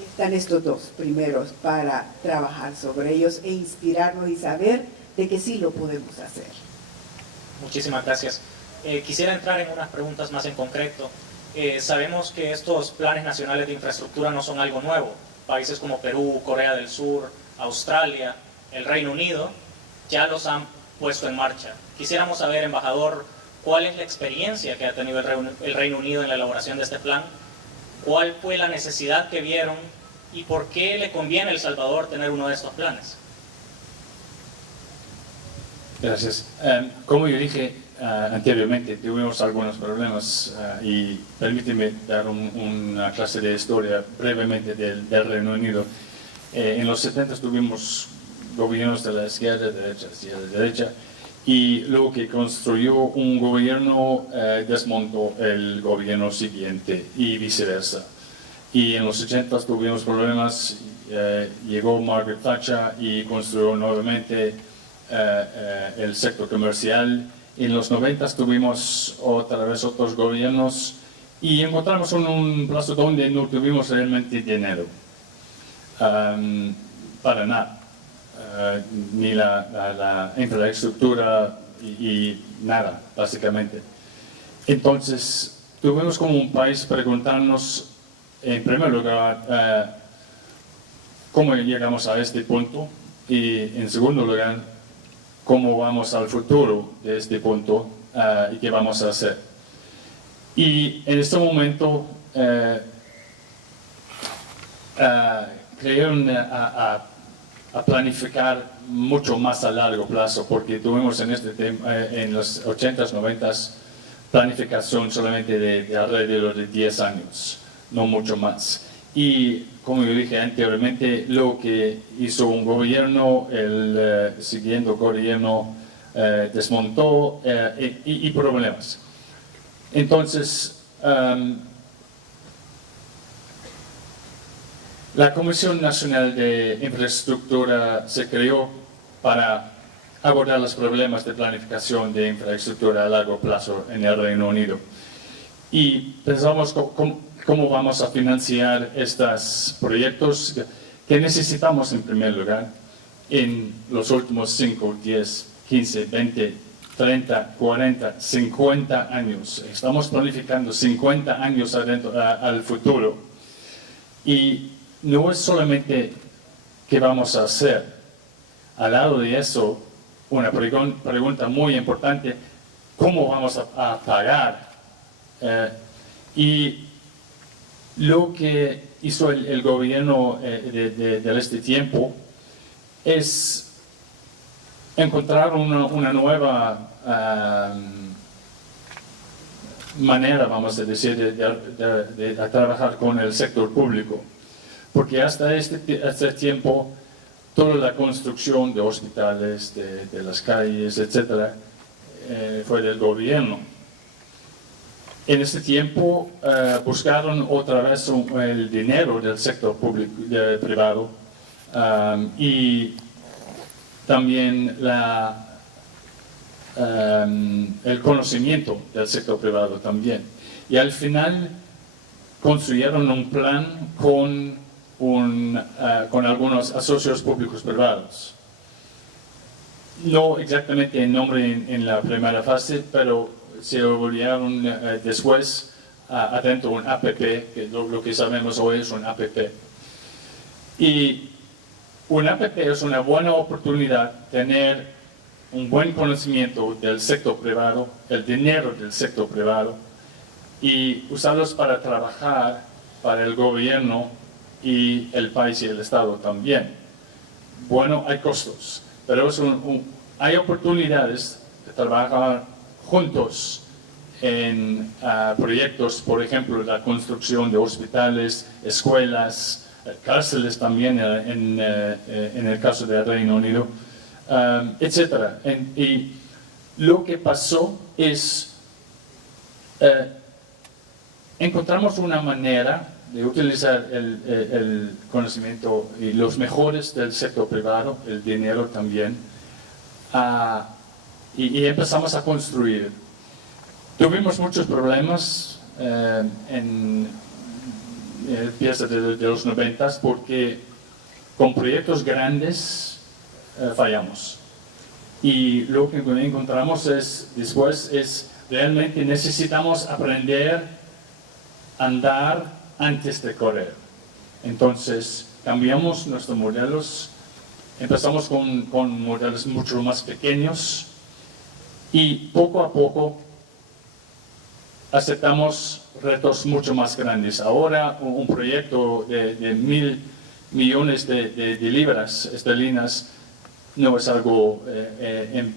están estos 2 primeros para trabajar sobre ellos e inspirarnos y saber de que sí lo podemos hacer. Muchísimas gracias. Quisiera entrar en unas preguntas más en concreto. Sabemos que estos planes nacionales de infraestructura no son algo nuevo. Países como Perú, Corea del Sur, Australia, el Reino Unido ya los han puesto en marcha. Quisiéramos saber, embajador, cuál es la experiencia que ha tenido el Reino Unido en la elaboración de este plan, cuál fue la necesidad que vieron y por qué le conviene a El Salvador tener uno de estos planes. Gracias. Como yo dije anteriormente, tuvimos algunos problemas y permíteme dar una clase de historia brevemente del Reino Unido. En los 70 tuvimos gobiernos de la izquierda, derecha, y luego que construyó un gobierno desmontó el gobierno siguiente y viceversa. Y en los 80 tuvimos problemas, llegó Margaret Thatcher y construyó nuevamente el sector comercial. En los 90 tuvimos otra vez otros gobiernos y encontramos un plazo donde no tuvimos realmente dinero para nada, ni la infraestructura y nada, básicamente. Entonces, tuvimos como un país preguntarnos, en primer lugar, cómo llegamos a este punto y, en segundo lugar, cómo vamos al futuro de este punto y qué vamos a hacer. Y en este momento, creyeron a planificar mucho más a largo plazo, porque tuvimos en los 80s, 90s, planificación solamente de alrededor de 10 años, no mucho más. Y como yo dije anteriormente, lo que hizo un gobierno, el siguiente gobierno desmontó y problemas. Entonces, la Comisión Nacional de Infraestructura se creó para abordar los problemas de planificación de infraestructura a largo plazo en el Reino Unido. Y pensamos cómo vamos a financiar estos proyectos que necesitamos en primer lugar en los últimos 5, 10, 15, 20, 30, 40, 50 años. Estamos planificando 50 años al futuro. Y no es solamente qué vamos a hacer. Al lado de eso, una pregunta muy importante, ¿cómo vamos a pagar? Y lo que hizo el gobierno de este tiempo es encontrar una nueva manera, vamos a decir, de trabajar con el sector público. Porque hasta este tiempo, toda la construcción de hospitales, de las calles, etc., fue del gobierno. En este tiempo buscaron otra vez el dinero del sector privado y también el conocimiento del sector privado también. Y al final construyeron un plan con algunos socios públicos privados. No exactamente el nombre en la primera fase, pero se volvieron después adentro un APP, que lo que sabemos hoy es un APP. Y un APP es una buena oportunidad de tener un buen conocimiento del sector privado, el dinero del sector privado, y usarlos para trabajar para el gobierno y el país y el Estado también. Bueno, hay costos, pero hay oportunidades de trabajar juntos en proyectos, por ejemplo, la construcción de hospitales, escuelas, cárceles también en el caso del Reino Unido, etc. Y lo que pasó es encontramos una manera de utilizar el conocimiento y los mejores del sector privado, el dinero también, y empezamos a construir. Tuvimos muchos problemas en piezas de los 90 porque con proyectos grandes fallamos. Y lo que encontramos después es realmente necesitamos aprender a andar antes de correr. Entonces cambiamos nuestros modelos, empezamos con modelos mucho más pequeños y poco a poco aceptamos retos mucho más grandes. Ahora un proyecto de 1.000 millones de libras esterlinas no es algo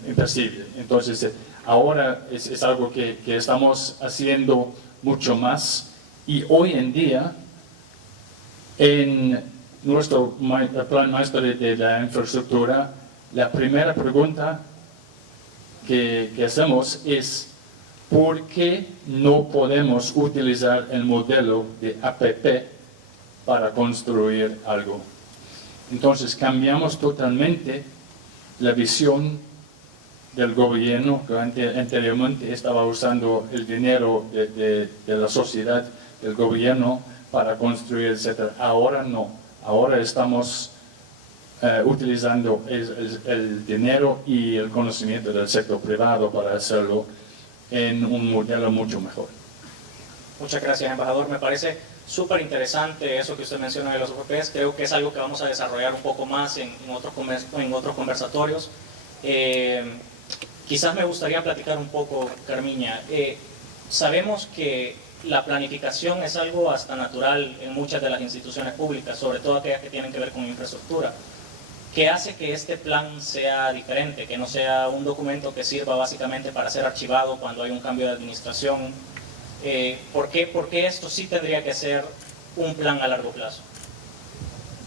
imposible. Entonces ahora es algo que estamos haciendo mucho más. Y hoy en día, en nuestro plan maestro de la infraestructura, la primera pregunta que hacemos es ¿por qué no podemos utilizar el modelo de APP para construir algo. Entonces cambiamos totalmente la visión del gobierno, que anteriormente estaba usando el dinero de la sociedad, del gobierno, para construir, etc. Ahora no, ahora estamos utilizando el dinero y el conocimiento del sector privado para hacerlo en un modelo mucho mejor. Muchas gracias, embajador. Me parece súper interesante eso que usted menciona de los OPPs. Creo que es algo que vamos a desarrollar un poco más en otros conversatorios. Quizás me gustaría platicar un poco, Carmiña. Sabemos que la planificación es algo hasta natural en muchas de las instituciones públicas, sobre todo aquellas que tienen que ver con infraestructura. ¿Qué hace que este plan sea diferente, que no sea un documento que sirva básicamente para ser archivado cuando hay un cambio de administración? ¿Por qué esto sí tendría que ser un plan a largo plazo?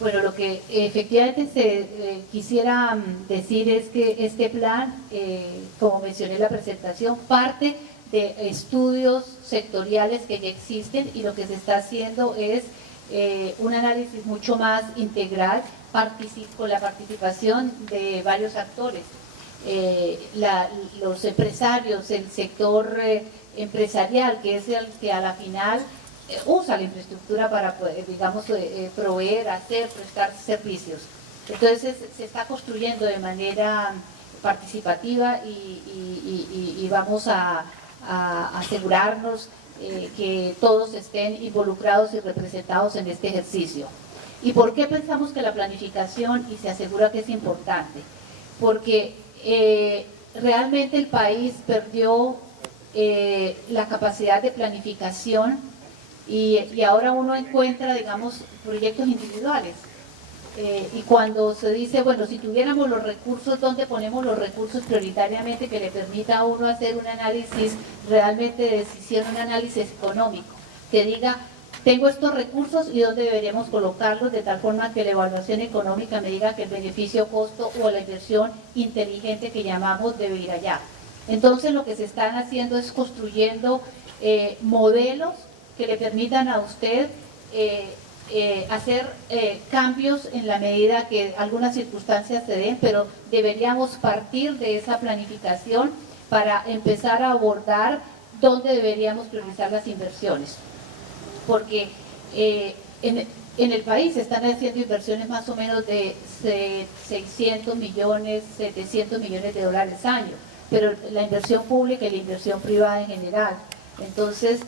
Bueno, lo que efectivamente quisiera decir es que este plan, como mencioné en la presentación, parte de estudios sectoriales que ya existen, y lo que se está haciendo es un análisis mucho más integral con la participación de varios actores. Los empresarios, el sector empresarial, que es el que a la final usa la infraestructura para, digamos, proveer, prestar servicios. Entonces se está construyendo de manera participativa y vamos a asegurarnos que todos estén involucrados y representados en este ejercicio. ¿Y por qué pensamos que la planificación y se asegura que es importante? Porque realmente el país perdió la capacidad de planificación y ahora uno encuentra, digamos, proyectos individuales. Y cuando se dice, bueno, si tuviéramos los recursos, ¿dónde ponemos los recursos prioritariamente que le permita a uno hacer un análisis realmente de decisión, un análisis económico, que diga, tengo estos recursos y dónde deberíamos colocarlos de tal forma que la evaluación económica me diga que el beneficio-costo o la inversión inteligente que llamamos debe ir allá? Entonces lo que se están haciendo es construyendo modelos que le permitan a usted hacer cambios en la medida que algunas circunstancias se den, pero deberíamos partir de esa planificación para empezar a abordar dónde deberíamos priorizar las inversiones. Porque en el país se están haciendo inversiones más o menos de 600 millones, 700 millones de dólares año, pero la inversión pública y la inversión privada en general. Entonces,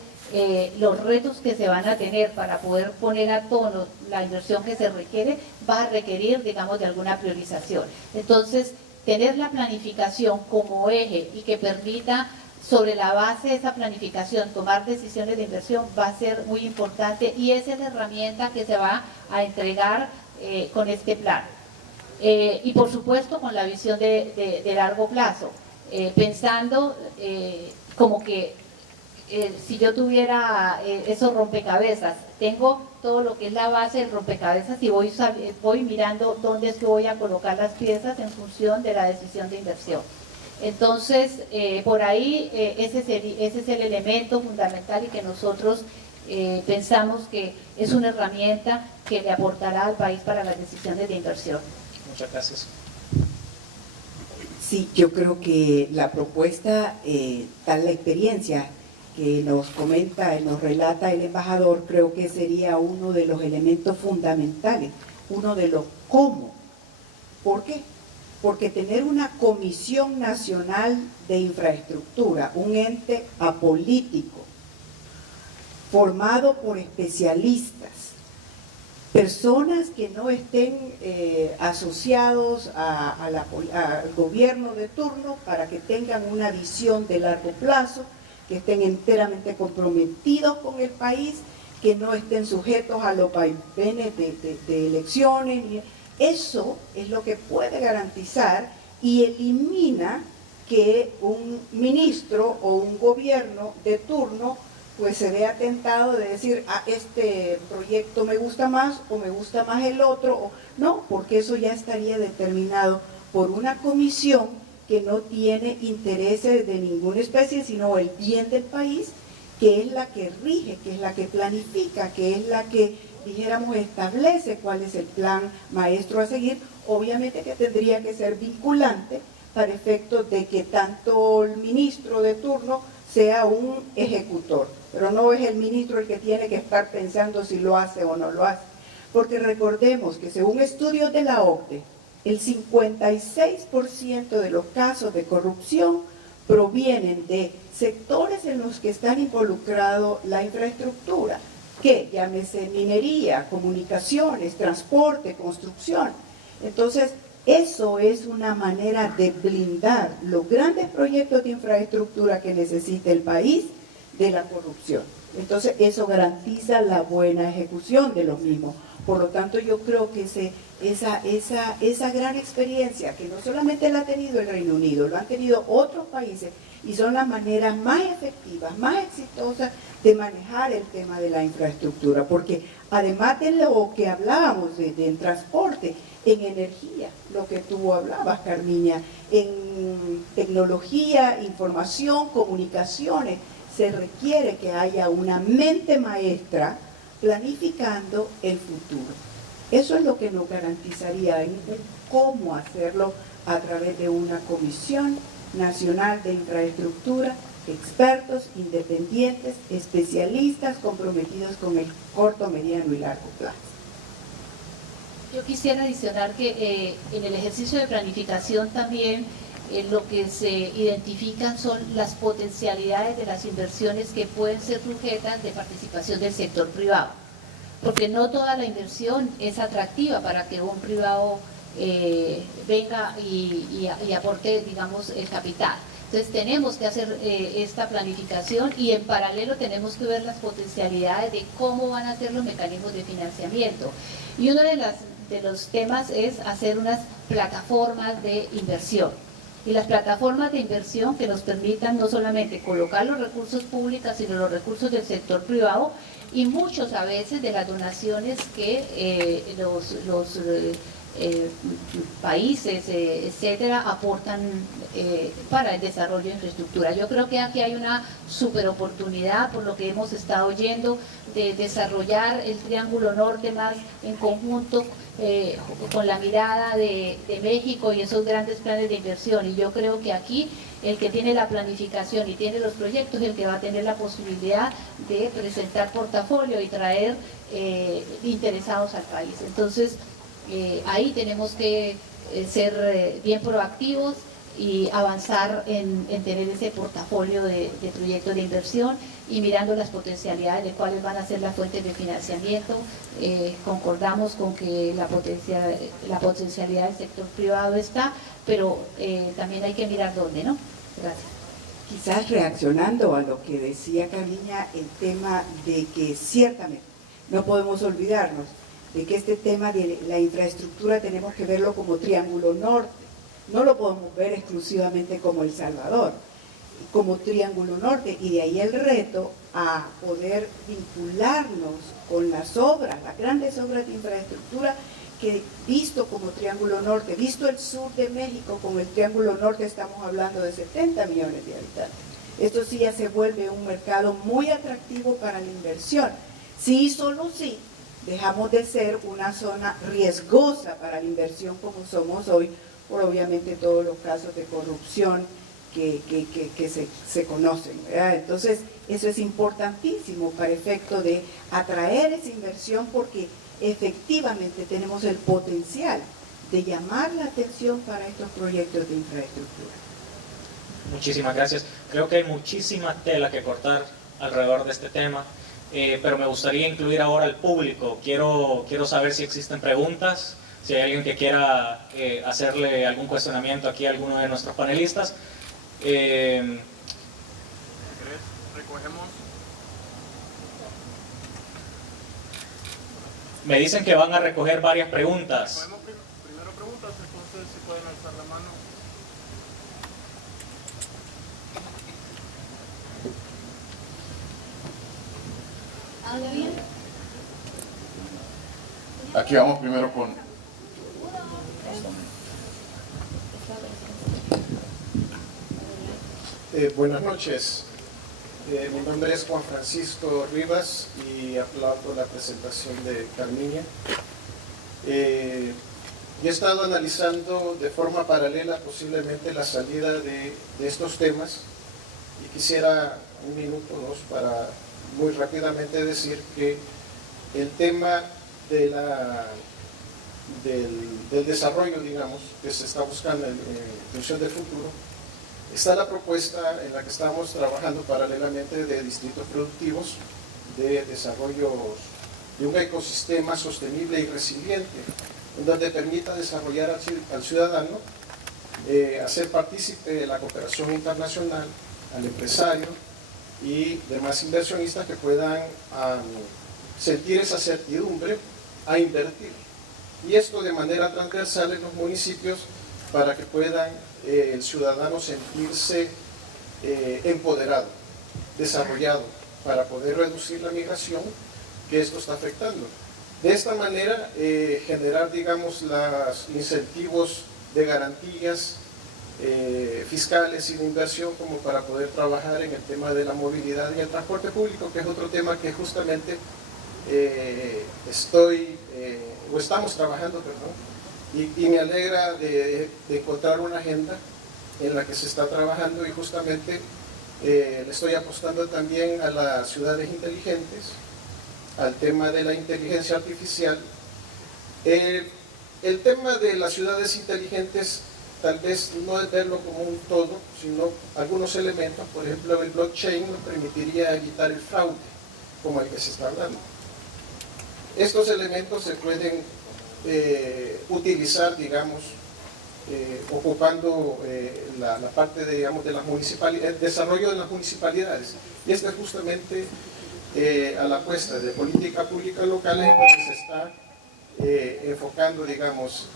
los retos que se van a tener para poder poner a tono la inversión que se requiere va a requerir, digamos, de alguna priorización. Entonces, tener la planificación como eje y que permita, sobre la base de esa planificación, tomar decisiones de inversión va a ser muy importante, y esa es la herramienta que se va a entregar con este plan. Y por supuesto con la visión de largo plazo, pensando como que si yo tuviera esos rompecabezas, tengo todo lo que es la base del rompecabezas y voy mirando dónde es que voy a colocar las piezas en función de la decisión de inversión. Entonces, por ahí ese es el elemento fundamental y que nosotros pensamos que es una herramienta que le aportará al país para las decisiones de inversión. Muchas gracias. Sí, yo creo que la propuesta, tal la experiencia que nos comenta y nos relata el embajador, creo que sería uno de los elementos fundamentales, uno de los cómo. ¿Por qué? Porque tener una Comisión Nacional de Infraestructura, un ente apolítico, formado por especialistas, personas que no estén asociados al gobierno de turno, para que tengan una visión de largo plazo, que estén enteramente comprometidos con el país, que no estén sujetos a los vaivenes de elecciones. Eso es lo que puede garantizar y elimina que un ministro o un gobierno de turno pues se vea tentado de decir, este proyecto me gusta más o me gusta más el otro. No, porque eso ya estaría determinado por una comisión que no tiene intereses de ninguna especie, sino el bien del país, que es la que rige, que es la que planifica, que es la que dijéramos, establece cuál es el plan maestro a seguir, obviamente que tendría que ser vinculante para efectos de que tanto el ministro de turno sea un ejecutor, pero no es el ministro el que tiene que estar pensando si lo hace o no lo hace, porque recordemos que según estudios de la OCDE, el 56% de los casos de corrupción provienen de sectores en los que están involucrados la infraestructura, que llámese minería, comunicaciones, transporte, construcción. Entonces, eso es una manera de blindar los grandes proyectos de infraestructura que necesita el país de la corrupción. Entonces, eso garantiza la buena ejecución de los mismos. Por lo tanto, yo creo que esa gran experiencia, que no solamente la ha tenido el Reino Unido, lo han tenido otros países, y son las maneras más efectivas, más exitosas de manejar el tema de la infraestructura, porque además de lo que hablábamos del transporte, en energía, lo que tú hablabas, Carmiña, en tecnología, información, comunicaciones, se requiere que haya una mente maestra planificando el futuro. Eso es lo que nos garantizaría cómo hacerlo a través de una Comisión Nacional de Infraestructura, expertos, independientes, especialistas comprometidos con el corto, mediano y largo plazo. Yo quisiera adicionar que en el ejercicio de planificación también lo que se identifican son las potencialidades de las inversiones que pueden ser sujetas de participación del sector privado, porque no toda la inversión es atractiva para que un privado venga y aporte, digamos, el capital. Entonces tenemos que hacer esta planificación y en paralelo tenemos que ver las potencialidades de cómo van a ser los mecanismos de financiamiento. Y uno de los temas es hacer unas plataformas de inversión. Y las plataformas de inversión que nos permitan no solamente colocar los recursos públicos, sino los recursos del sector privado y muchos a veces de las donaciones que los países, etcétera, aportan para el desarrollo de infraestructura. Yo creo que aquí hay una super oportunidad, por lo que hemos estado oyendo, de desarrollar el Triángulo Norte más en conjunto con la mirada de México y esos grandes planes de inversión. Y yo creo que aquí el que tiene la planificación y tiene los proyectos es el que va a tener la posibilidad de presentar portafolio y traer interesados al país. Entonces, ahí tenemos que ser bien proactivos y avanzar en tener ese portafolio de proyectos de inversión y mirando las potencialidades de cuáles van a ser las fuentes de financiamiento. Concordamos con que la potencialidad del sector privado está, pero también hay que mirar dónde, ¿no? Gracias. Quizás reaccionando a lo que decía Carmiña, el tema de que ciertamente no podemos olvidarnos de que este tema de la infraestructura tenemos que verlo como Triángulo Norte, no lo podemos ver exclusivamente como El Salvador, como Triángulo Norte, y de ahí el reto a poder vincularnos con las obras, las grandes obras de infraestructura que visto como Triángulo Norte, visto el sur de México como el Triángulo Norte, estamos hablando de 70 millones de habitantes. Esto sí ya se vuelve un mercado muy atractivo para la inversión. Sí, solo sí, dejamos de ser una zona riesgosa para la inversión como somos hoy, por obviamente todos los casos de corrupción que se conocen, ¿verdad? Entonces, eso es importantísimo para efecto de atraer esa inversión, porque efectivamente tenemos el potencial de llamar la atención para estos proyectos de infraestructura. Muchísimas gracias. Creo que hay muchísima tela que cortar alrededor de este tema. Pero me gustaría incluir ahora al público. Quiero saber si existen preguntas, si hay alguien que quiera hacerle algún cuestionamiento aquí a alguno de nuestros panelistas. Recogemos. Me dicen que van a recoger varias preguntas. Recogemos primero preguntas, entonces si pueden alzar la mano. Aquí vamos primero con... Buenas noches. Mi nombre es Juan Francisco Rivas y aplaudo la presentación de Carmiña. He estado analizando de forma paralela posiblemente la salida de estos temas y quisiera un minuto o dos para muy rápidamente decir que el tema de del desarrollo, digamos, que se está buscando en función del futuro, está la propuesta en la que estamos trabajando paralelamente de distritos productivos, de desarrollo de un ecosistema sostenible y resiliente, donde permita desarrollar al ciudadano, hacer partícipe de la cooperación internacional, al empresario y demás inversionistas que puedan sentir esa certidumbre a invertir. Y esto de manera transversal en los municipios para que puedan el ciudadano sentirse empoderado, desarrollado, para poder reducir la migración que esto está afectando. De esta manera generar, digamos, los incentivos de garantías fiscales y de inversión como para poder trabajar en el tema de la movilidad y el transporte público, que es otro tema que justamente estamos trabajando, perdón, y me alegra de encontrar una agenda en la que se está trabajando y justamente le estoy apostando también a las ciudades inteligentes, al tema de la inteligencia artificial. El tema de las ciudades inteligentes tal vez no es verlo como un todo, sino algunos elementos. Por ejemplo, el blockchain nos permitiría evitar el fraude, como el que se está hablando. Estos elementos se pueden utilizar, digamos, ocupando la parte de, digamos, de las municipalidades, el desarrollo de las municipalidades. Y esta es justamente a la apuesta de política pública local en donde se está enfocando, digamos,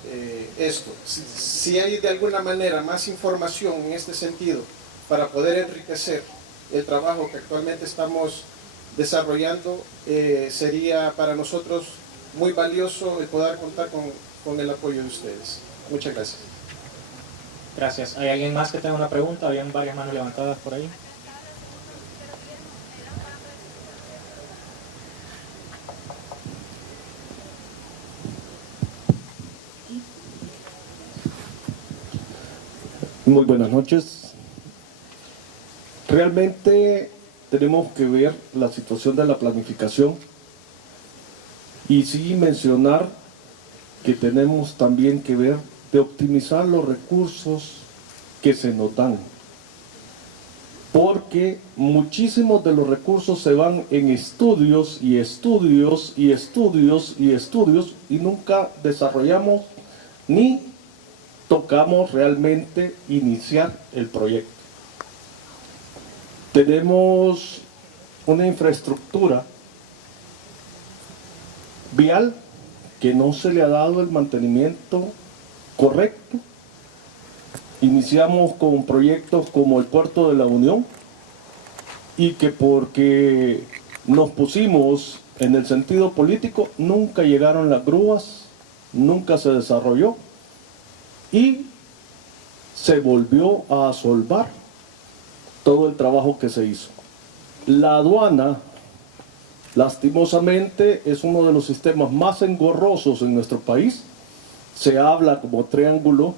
esto. Si hay de alguna manera más información en este sentido para poder enriquecer el trabajo que actualmente estamos desarrollando, sería para nosotros muy valioso el poder contar con el apoyo de ustedes. Muchas gracias. Gracias. ¿Hay alguien más que tenga una pregunta? Habían varias manos levantadas por ahí. Muy buenas noches. Realmente tenemos que ver la situación de la planificación y sí mencionar que tenemos también que ver de optimizar los recursos que se nos dan, porque muchísimos de los recursos se van en estudios y estudios y estudios y estudios y nunca desarrollamos ni tocamos realmente iniciar el proyecto. Tenemos una infraestructura vial que no se le ha dado el mantenimiento correcto. Iniciamos con proyectos como el Puerto de la Unión y que porque nos pusimos en el sentido político nunca llegaron las grúas, nunca se desarrolló y se volvió a asolvar todo el trabajo que se hizo. La aduana, lastimosamente, es uno de los sistemas más engorrosos en nuestro país. Se habla como triángulo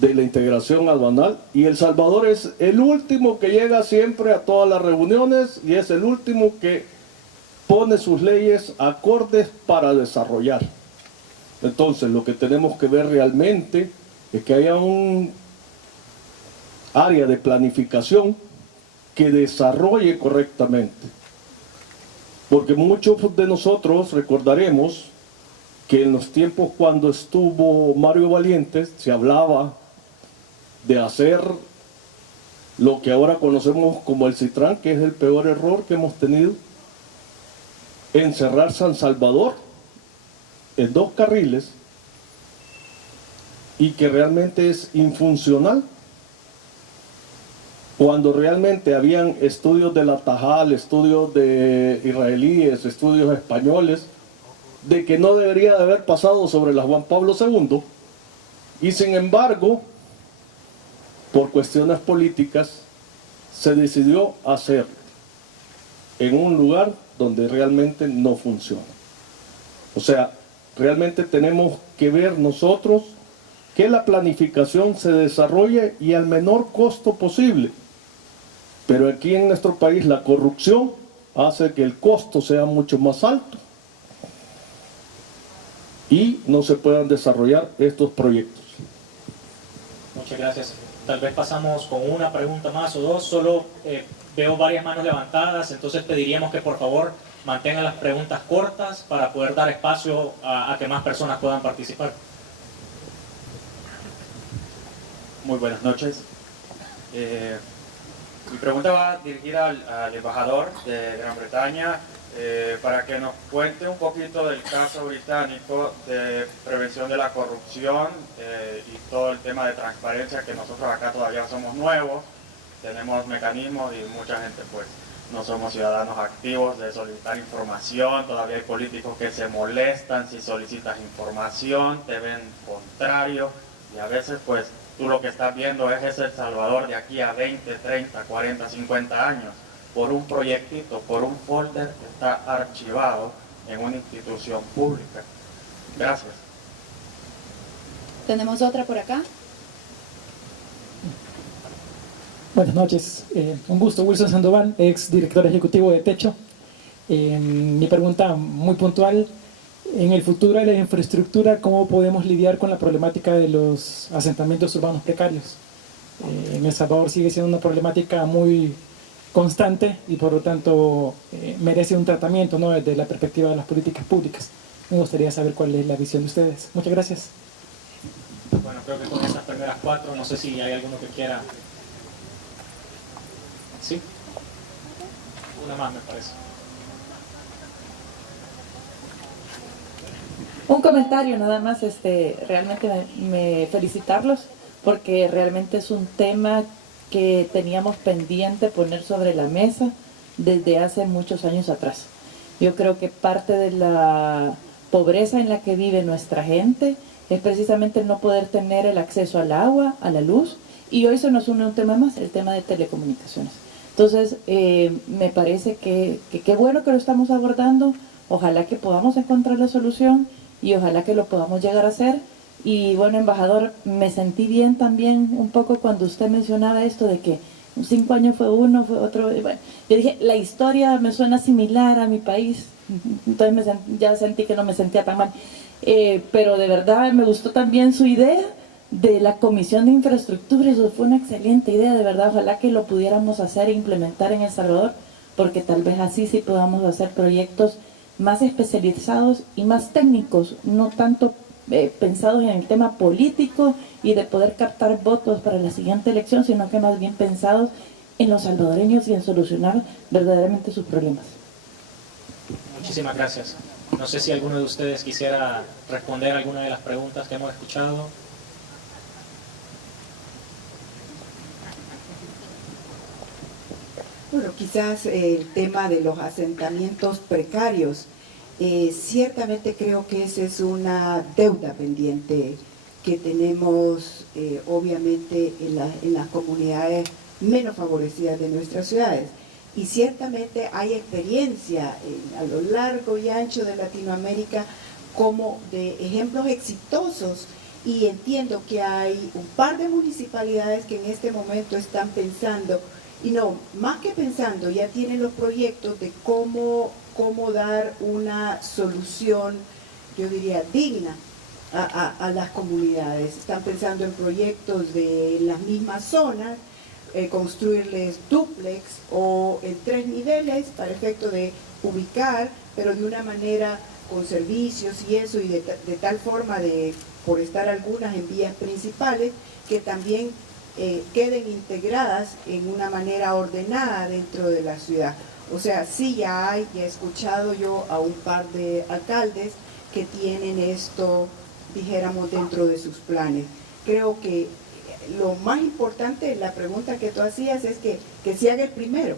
de la integración aduanal y El Salvador es el último que llega siempre a todas las reuniones y es el último que pone sus leyes acordes para desarrollar. Entonces, lo que tenemos que ver realmente es que haya un área de planificación que desarrolle correctamente. Porque muchos de nosotros recordaremos que en los tiempos cuando estuvo Mario Valientes se hablaba de hacer lo que ahora conocemos como el Citran, que es el peor error que hemos tenido, encerrar San Salvador en 2 carriles y que realmente es infuncional, cuando realmente habían estudios de la Tajal, estudios de israelíes, estudios españoles, de que no debería de haber pasado sobre la Juan Pablo II, y sin embargo, por cuestiones políticas, se decidió hacer en un lugar donde realmente no funciona. O sea, realmente tenemos que ver nosotros que la planificación se desarrolle y al menor costo posible. Pero aquí en nuestro país la corrupción hace que el costo sea mucho más alto y no se puedan desarrollar estos proyectos. Muchas gracias. Tal vez pasamos con una pregunta más o dos. Solo veo varias manos levantadas, entonces pediríamos que por favor mantengan las preguntas cortas para poder dar espacio a que más personas puedan participar. Muy buenas noches. Mi pregunta va dirigida al embajador de Gran Bretaña para que nos cuente un poquito del caso británico de prevención de la corrupción y todo el tema de transparencia, que nosotros acá todavía somos nuevos, tenemos mecanismos y mucha gente pues no somos ciudadanos activos de solicitar información, todavía hay políticos que se molestan si solicitas información, te ven contrario y a veces pues tú lo que estás viendo es ese El Salvador de aquí a 20, 30, 40, 50 años por un proyectito, por un folder que está archivado en una institución pública. Gracias. ¿Tenemos otra por acá? Buenas noches, un gusto. Wilson Sandoval, ex director ejecutivo de Techo. Mi pregunta muy puntual: en el futuro de la infraestructura, ¿cómo podemos lidiar con la problemática de los asentamientos urbanos precarios? En El Salvador sigue siendo una problemática muy constante y por lo tanto merece un tratamiento, ¿no?, desde la perspectiva de las políticas públicas. Me gustaría saber cuál es la visión de ustedes. Muchas gracias. Bueno, creo que con estas primeras cuatro, no sé si hay alguno que quiera. ¿Sí? Una más me parece. Un comentario nada más, realmente me felicitarlos porque realmente es un tema que teníamos pendiente poner sobre la mesa desde hace muchos años atrás. Yo creo que parte de la pobreza en la que vive nuestra gente es precisamente no poder tener el acceso al agua, a la luz, y hoy se nos une un tema más, el tema de telecomunicaciones. Entonces, me parece que qué bueno que lo estamos abordando, ojalá que podamos encontrar la solución y ojalá que lo podamos llegar a hacer. Y bueno, embajador, me sentí bien también un poco cuando usted mencionaba esto de que 5 años fue uno, fue otro. Bueno, yo dije, la historia me suena similar a mi país, entonces ya sentí que no me sentía tan mal. Pero de verdad me gustó también su idea de la Comisión de Infraestructura. Eso fue una excelente idea, de verdad. Ojalá que lo pudiéramos hacer e implementar en El Salvador, porque tal vez así sí podamos hacer proyectos más especializados y más técnicos, no tanto pensados en el tema político y de poder captar votos para la siguiente elección, sino que más bien pensados en los salvadoreños y en solucionar verdaderamente sus problemas. Muchísimas gracias. No sé si alguno de ustedes quisiera responder alguna de las preguntas que hemos escuchado. Bueno, quizás el tema de los asentamientos precarios, ciertamente creo que esa es una deuda pendiente que tenemos obviamente en las comunidades menos favorecidas de nuestras ciudades. Y ciertamente hay experiencia a lo largo y ancho de Latinoamérica como de ejemplos exitosos, y entiendo que hay un par de municipalidades que en este momento están pensando, y no, más que pensando, ya tienen los proyectos de cómo dar una solución, yo diría, digna a las comunidades. Están pensando en proyectos de las mismas zonas, construirles dúplex o en 3 niveles para efecto de ubicar, pero de una manera con servicios y eso, y de tal forma por estar algunas en vías principales, que también queden integradas en una manera ordenada dentro de la ciudad. O sea, sí ya he escuchado yo a un par de alcaldes que tienen esto, dijéramos, dentro de sus planes. Creo que lo más importante, la pregunta que tú hacías, es que se haga el primero,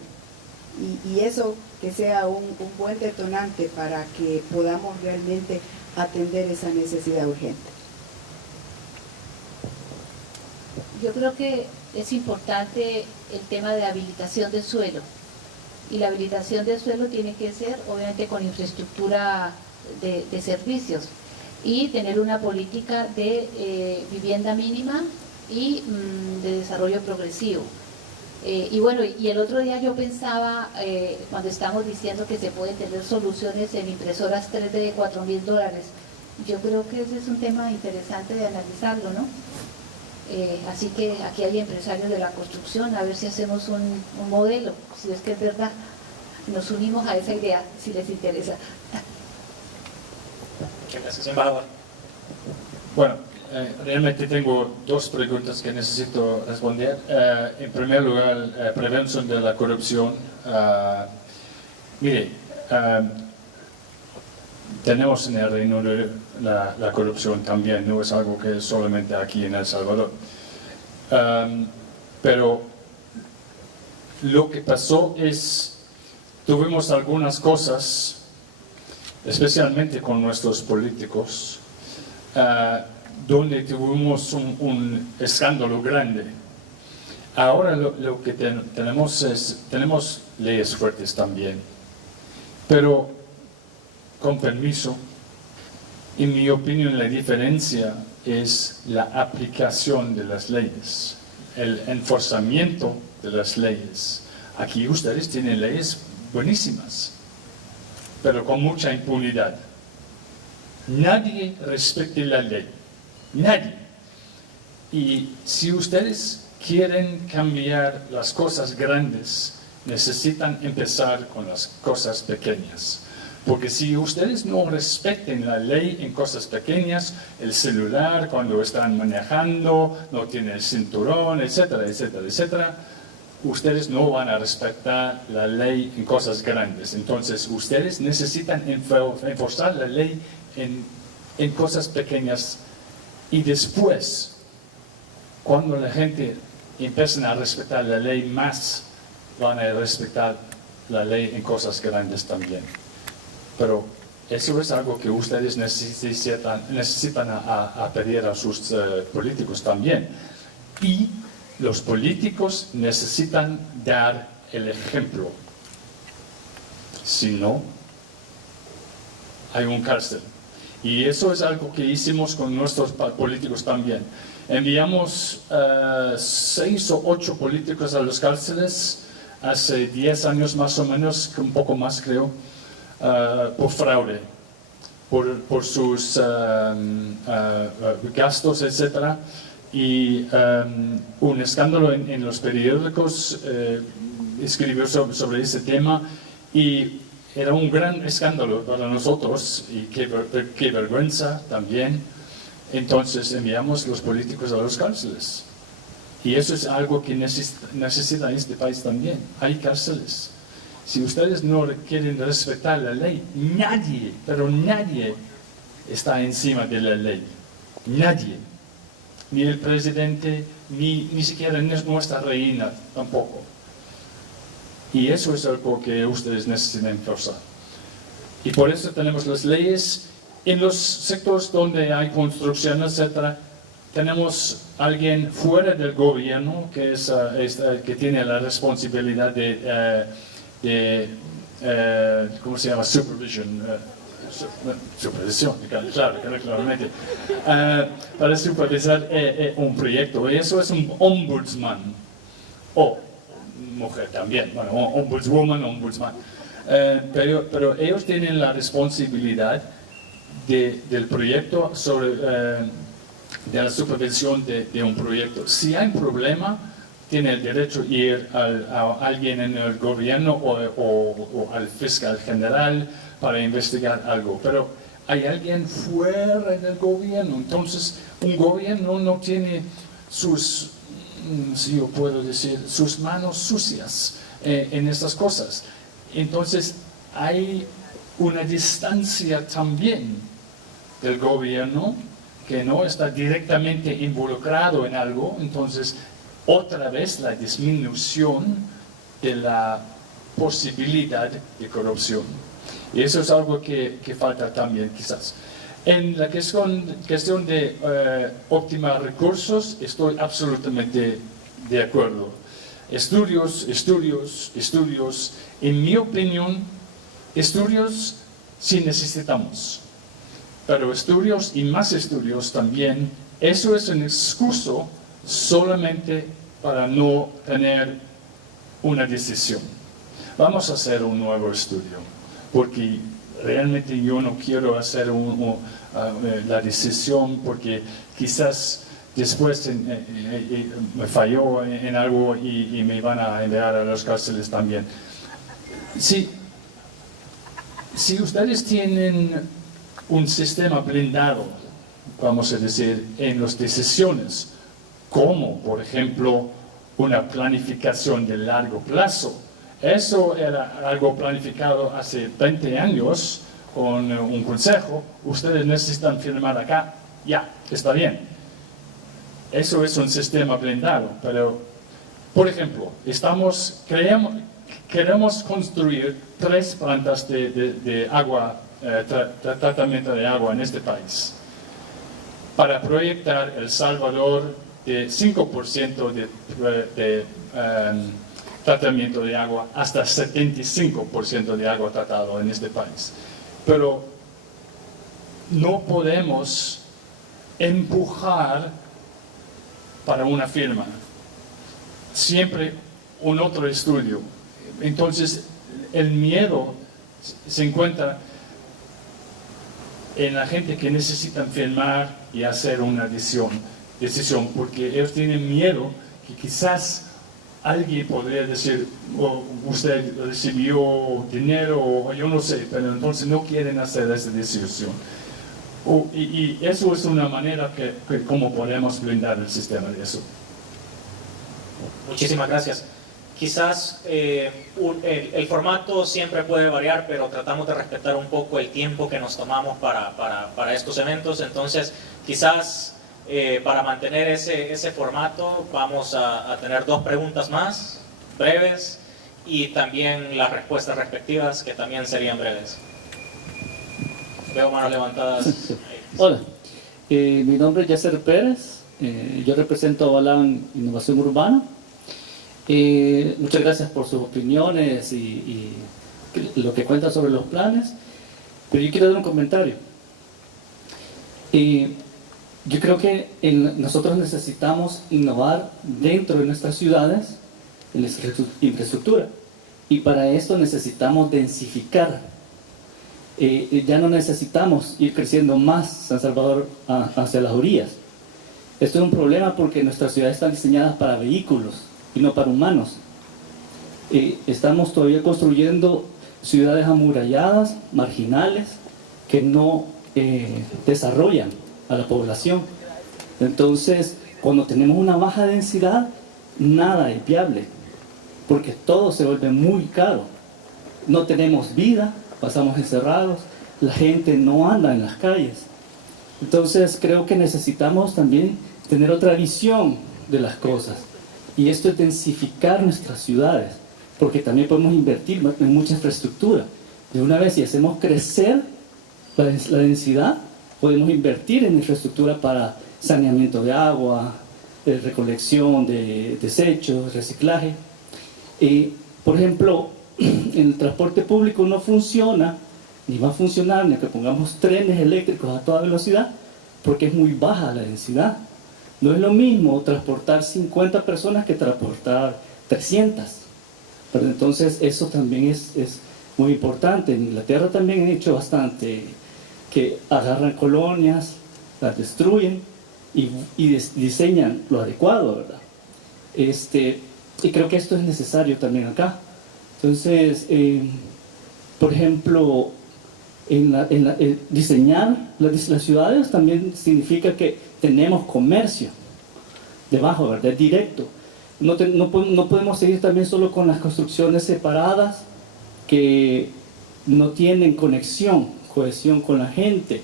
y eso que sea un buen detonante para que podamos realmente atender esa necesidad urgente. Yo creo que es importante el tema de habilitación del suelo. Y la habilitación del suelo tiene que ser, obviamente, con infraestructura de servicios y tener una política de vivienda mínima y de desarrollo progresivo. Y bueno, y el otro día yo pensaba, cuando estamos diciendo que se pueden tener soluciones en impresoras 3D de $4.000, yo creo que ese es un tema interesante de analizarlo, ¿no? Así que aquí hay empresarios de la construcción, a ver si hacemos un modelo, si es que es verdad. Nos unimos a esa idea, si les interesa. Gracias, embajador. Bueno, realmente tengo dos preguntas que necesito responder. En primer lugar, prevención de la corrupción. Mire, tenemos en el Reino Unido la corrupción también, no es algo que es solamente aquí en El Salvador. Pero lo que pasó es, tuvimos algunas cosas, especialmente con nuestros políticos, donde tuvimos un escándalo grande. Ahora lo que tenemos leyes fuertes también, pero con permiso, en mi opinión la diferencia es la aplicación de las leyes, el enforzamiento de las leyes. Aquí ustedes tienen leyes buenísimas, pero con mucha impunidad. Nadie respeta la ley, nadie. Y si ustedes quieren cambiar las cosas grandes, necesitan empezar con las cosas pequeñas. Porque si ustedes no respeten la ley en cosas pequeñas, el celular cuando están manejando, no tiene el cinturón, etcétera, etcétera, etcétera, ustedes no van a respetar la ley en cosas grandes. Entonces, ustedes necesitan enforzar la ley en cosas pequeñas y después, cuando la gente empiece a respetar la ley más, van a respetar la ley en cosas grandes también. Pero eso es algo que ustedes necesitan a pedir a sus políticos también. Y los políticos necesitan dar el ejemplo. Si no, hay un cárcel. Y eso es algo que hicimos con nuestros políticos también. Enviamos 6 o 8 políticos a los cárceles hace 10 años más o menos, un poco más creo, por fraude, por sus gastos, etc. Y un escándalo en los periódicos escribió sobre ese tema y era un gran escándalo para nosotros y qué vergüenza también. Entonces enviamos los políticos a los cárceles. Y eso es algo que necesita este país también. Hay cárceles. Si ustedes no quieren respetar la ley, nadie, pero nadie está encima de la ley. Nadie. Ni el presidente, ni siquiera nuestra reina tampoco. Y eso es algo que ustedes necesitan forzar. Y por eso tenemos las leyes. En los sectores donde hay construcción, etc., tenemos alguien fuera del gobierno que, que tiene la responsabilidad ¿cómo se llama? Supervision. Supervisión, claro, claramente. Para supervisar un proyecto. Y eso es un ombudsman. O mujer también, bueno, ombudswoman, ombudsman. Pero ellos tienen la responsabilidad del proyecto de la supervisión de un proyecto. Si hay un problema, tiene el derecho de ir a alguien en el gobierno o al fiscal general para investigar algo. Pero hay alguien fuera del gobierno. Entonces, un gobierno no tiene sus, si yo puedo decir, sus manos sucias en estas cosas. Entonces, hay una distancia también del gobierno que no está directamente involucrado en algo. Entonces, otra vez la disminución de la posibilidad de corrupción. Y eso es algo que falta también quizás. En la cuestión de optimar recursos, estoy absolutamente de acuerdo. Estudios. En mi opinión, estudios sí necesitamos. Pero estudios y más estudios también, eso es un excuso solamente para no tener una decisión. Vamos a hacer un nuevo estudio, porque realmente yo no quiero hacer la decisión porque quizás después me falló en algo y me van a enviar a las cárceles también. Si ustedes tienen un sistema blindado, vamos a decir, en las decisiones, como por ejemplo una planificación de largo plazo, eso era algo planificado hace 20 años con un consejo, ustedes necesitan firmar acá, ya, está bien. Eso es un sistema blindado, pero, por ejemplo, queremos construir 3 plantas de agua, tratamiento de agua en este país, para proyectar El Salvador de 5% de tratamiento de agua hasta 75% de agua tratado en este país. Pero no podemos empujar para una firma. Siempre un otro estudio. Entonces, el miedo se encuentra en la gente que necesitan firmar y hacer una decisión, porque ellos tienen miedo que quizás alguien podría decir, oh, usted recibió dinero, o yo no sé, pero entonces no quieren hacer esa decisión. Y eso es una manera que cómo podemos blindar el sistema de eso. Muchísimas gracias. Quizás el formato siempre puede variar, pero tratamos de respetar un poco el tiempo que nos tomamos para estos eventos. Entonces, quizás para mantener ese formato vamos a tener 2 preguntas más, breves, y también las respuestas respectivas, que también serían breves. Veo manos levantadas. Hola, mi nombre es Yasser Pérez, yo represento a Balan Innovación Urbana. Muchas gracias por sus opiniones y lo que cuentan sobre los planes, pero yo quiero dar un comentario. Yo creo que nosotros necesitamos innovar dentro de nuestras ciudades en la infraestructura, y para esto necesitamos densificar. Ya no necesitamos ir creciendo más San Salvador hacia las orillas. Esto es un problema porque nuestras ciudades están diseñadas para vehículos y no para humanos. Estamos todavía construyendo ciudades amuralladas, marginales, que no desarrollan a la población. Entonces, cuando tenemos una baja densidad, nada es viable, porque todo se vuelve muy caro. No tenemos vida, pasamos encerrados, la gente no anda en las calles. Entonces, creo que necesitamos también tener otra visión de las cosas. Y esto es densificar nuestras ciudades, porque también podemos invertir en mucha infraestructura. De una vez, si hacemos crecer la densidad, podemos invertir en infraestructura para saneamiento de agua, recolección de desechos, reciclaje. Por ejemplo, el transporte público no funciona, ni va a funcionar, ni que pongamos trenes eléctricos a toda velocidad, porque es muy baja la densidad. No es lo mismo transportar 50 personas que transportar 300. Pero entonces eso también es muy importante. En Inglaterra también han hecho bastante, que agarran colonias, las destruyen y diseñan lo adecuado, ¿verdad? Y creo que esto es necesario también acá. Entonces, por ejemplo, diseñar las ciudades también significa que tenemos comercio debajo, ¿verdad? Directo. No podemos seguir también solo con las construcciones separadas que no tienen cohesión con la gente.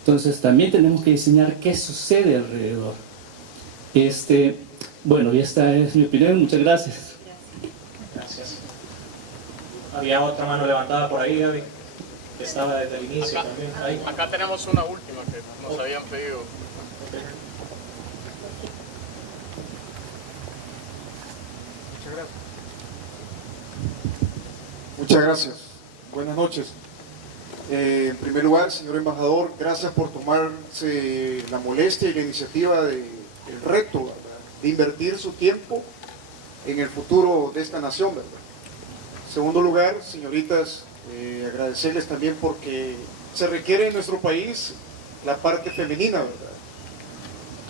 Entonces también tenemos que diseñar qué sucede alrededor. Bueno, y esta es mi opinión. Muchas gracias. Gracias. Había otra mano levantada por ahí, Gaby. que estaba desde el inicio Acá, también. Ahí. acá tenemos una última que nos habían pedido. Muchas gracias. Muchas gracias. Buenas noches. En primer lugar, señor embajador, gracias por tomarse la molestia y la iniciativa del reto, ¿verdad?, de invertir su tiempo en el futuro de esta nación, ¿verdad? En segundo lugar, señoritas, agradecerles también porque se requiere en nuestro país la parte femenina, ¿verdad?,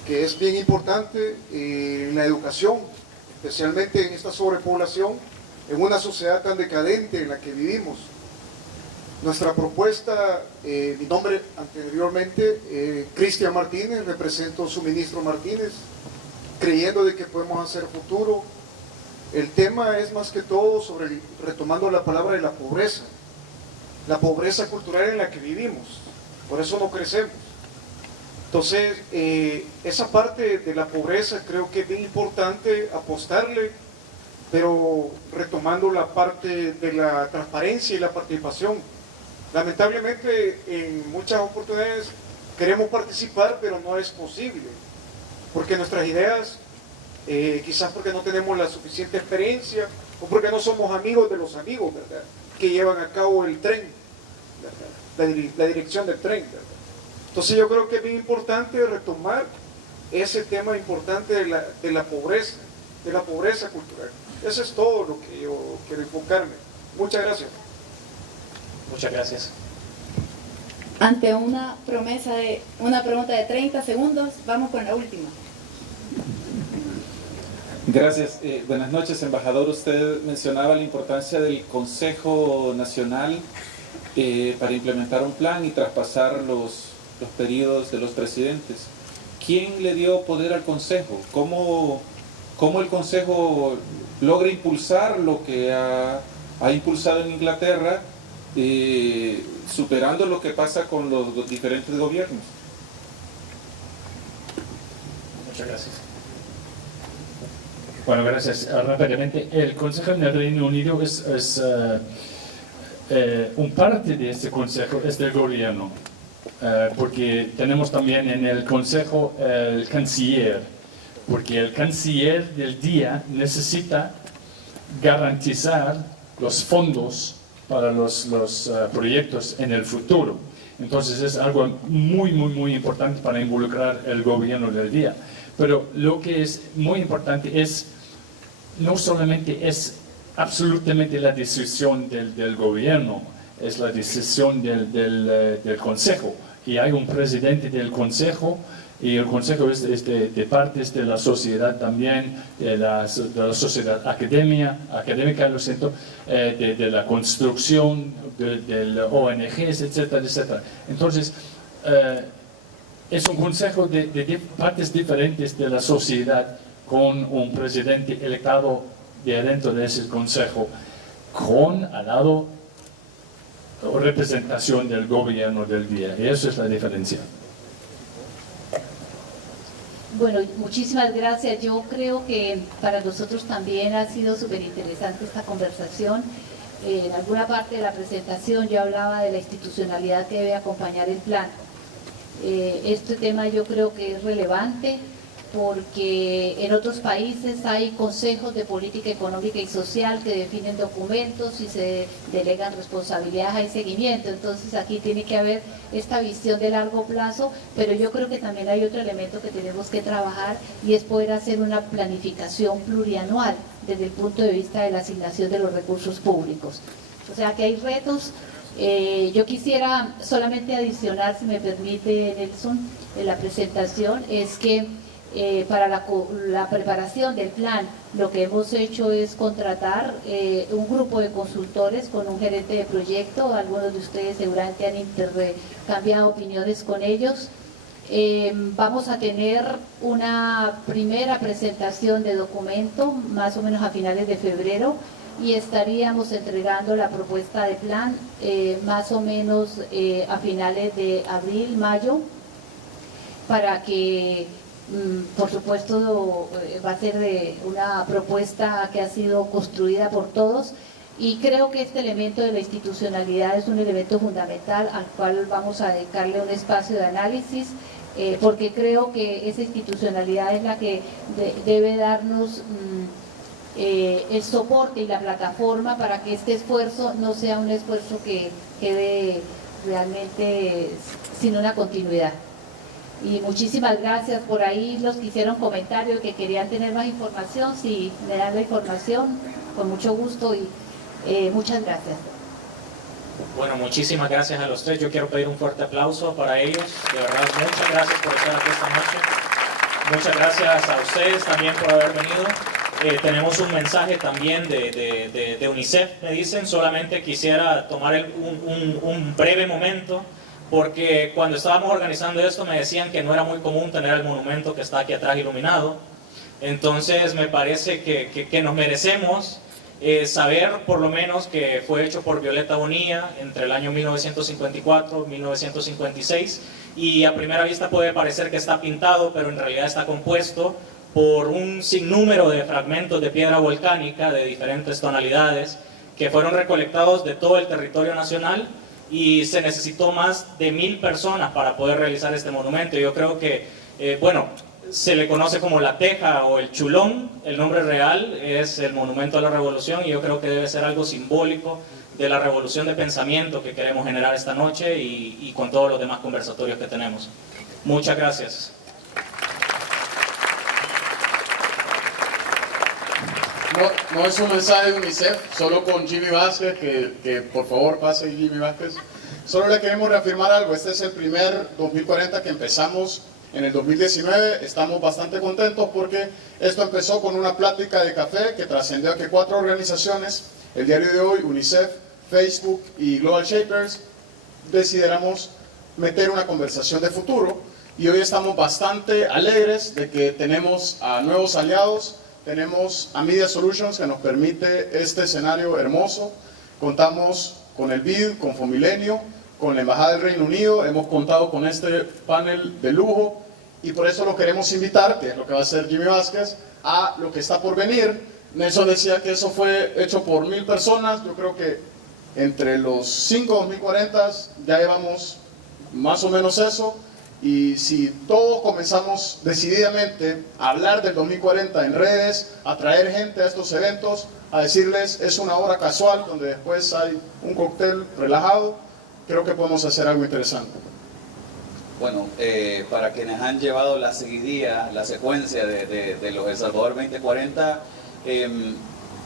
que es bien importante en la educación, especialmente en esta sobrepoblación, en una sociedad tan decadente en la que vivimos. Nuestra propuesta, mi nombre anteriormente, Cristian Martínez, represento a su ministro Martínez, creyendo de que podemos hacer futuro. El tema es más que todo sobre, retomando la palabra de la pobreza cultural en la que vivimos, por eso no crecemos. Entonces, esa parte de la pobreza creo que es bien importante apostarle, pero retomando la parte de la transparencia y la participación. Lamentablemente, en muchas oportunidades queremos participar, pero no es posible, porque nuestras ideas, quizás porque no tenemos la suficiente experiencia, o porque no somos amigos de los amigos, ¿verdad?, que llevan a cabo el tren, la dirección del tren, ¿verdad? Entonces yo creo que es bien importante retomar ese tema importante de la pobreza cultural. Eso es todo lo que yo quiero enfocarme. Muchas gracias. Muchas gracias. Ante una pregunta de 30 segundos, vamos con la última. Gracias. Buenas noches, embajador. Usted mencionaba la importancia del Consejo Nacional para implementar un plan y traspasar los periodos de los presidentes. ¿Quién le dio poder al Consejo? ¿Cómo el Consejo logra impulsar lo que ha impulsado en Inglaterra, superando lo que pasa con los diferentes gobiernos? Muchas gracias. Bueno, gracias. Rápidamente, el Consejo en el Reino Unido es un parte de este Consejo es del gobierno, porque tenemos también en el Consejo el canciller, porque el canciller del día necesita garantizar los fondos para los proyectos en el futuro. Entonces es algo muy importante para involucrar el gobierno del día. Pero lo que es muy importante es, no solamente es absolutamente la decisión del gobierno, es la decisión del Consejo. Y hay un presidente del Consejo, y el Consejo es de partes de la sociedad también, de la sociedad académica, lo siento, de la construcción, de ONGs, etcétera, etcétera. Entonces, es un consejo de partes diferentes de la sociedad, con un presidente electo de adentro de ese consejo, con al lado representación del gobierno del día. Y eso es la diferencia. Bueno, muchísimas gracias. Yo creo que para nosotros también ha sido súper interesante esta conversación. En alguna parte de la presentación yo hablaba de la institucionalidad que debe acompañar el plan. Este tema yo creo que es relevante porque en otros países hay consejos de política económica y social que definen documentos y se delegan responsabilidades, hay seguimiento. Entonces aquí tiene que haber esta visión de largo plazo, pero yo creo que también hay otro elemento que tenemos que trabajar y es poder hacer una planificación plurianual desde el punto de vista de la asignación de los recursos públicos. O sea que hay retos. Yo quisiera solamente adicionar, si me permite, Nelson, en la presentación, es que para la preparación del plan, lo que hemos hecho es contratar un grupo de consultores con un gerente de proyecto. Algunos de ustedes seguramente han intercambiado opiniones con ellos. Vamos a tener una primera presentación de documento más o menos a finales de febrero y estaríamos entregando la propuesta de plan más o menos a finales de abril, mayo, para que por supuesto va a ser una propuesta que ha sido construida por todos. Y creo que este elemento de la institucionalidad es un elemento fundamental al cual vamos a dedicarle un espacio de análisis, porque creo que esa institucionalidad es la que debe darnos el soporte y la plataforma para que este esfuerzo no sea un esfuerzo que quede realmente sin una continuidad. Y muchísimas gracias. Por ahí los que hicieron comentarios que querían tener más información, si me dan la información, con mucho gusto, y muchas gracias. Bueno, muchísimas gracias a los tres. Yo quiero pedir un fuerte aplauso para ellos. De verdad, muchas gracias por estar aquí esta noche. Muchas gracias a ustedes también por haber venido. Tenemos un mensaje también de UNICEF, me dicen. Solamente quisiera tomar un breve momento, porque cuando estábamos organizando esto me decían que no era muy común tener el monumento que está aquí atrás iluminado. Entonces me parece que nos merecemos saber por lo menos que fue hecho por Violeta Bonilla entre el año 1954 y 1956, y a primera vista puede parecer que está pintado, pero en realidad está compuesto por un sinnúmero de fragmentos de piedra volcánica de diferentes tonalidades que fueron recolectados de todo el territorio nacional, y se necesitó más de 1000 personas para poder realizar este monumento. Yo creo que, bueno, se le conoce como la teja o el chulón. El nombre real es el Monumento a la Revolución, y yo creo que debe ser algo simbólico de la revolución de pensamiento que queremos generar esta noche y con todos los demás conversatorios que tenemos. Muchas gracias. No es un mensaje de UNICEF, solo con Jimmy Vázquez, que por favor pase Jimmy Vázquez. Solo le queremos reafirmar algo. Este es el primer 2040 que empezamos en el 2019. Estamos bastante contentos porque esto empezó con una plática de café que trascendió a que 4 organizaciones, el diario de hoy, UNICEF, Facebook y Global Shapers, decidiéramos meter una conversación de futuro, y hoy estamos bastante alegres de que tenemos a nuevos aliados. Tenemos a Media Solutions, que nos permite este escenario hermoso. Contamos con el BID, con Fomilenio, con la Embajada del Reino Unido. Hemos contado con este panel de lujo, y por eso lo queremos invitar, que es lo que va a hacer Jimmy Vázquez, a lo que está por venir. Nelson decía que eso fue hecho por 1000 personas. Yo creo que entre los 5 2040 ya llevamos más o menos eso. Y si todos comenzamos decididamente a hablar del 2040 en redes, a traer gente a estos eventos, a decirles es una hora casual donde después hay un cóctel relajado, creo que podemos hacer algo interesante. Bueno, para quienes han llevado la seguidilla, la secuencia de los El Salvador 2040,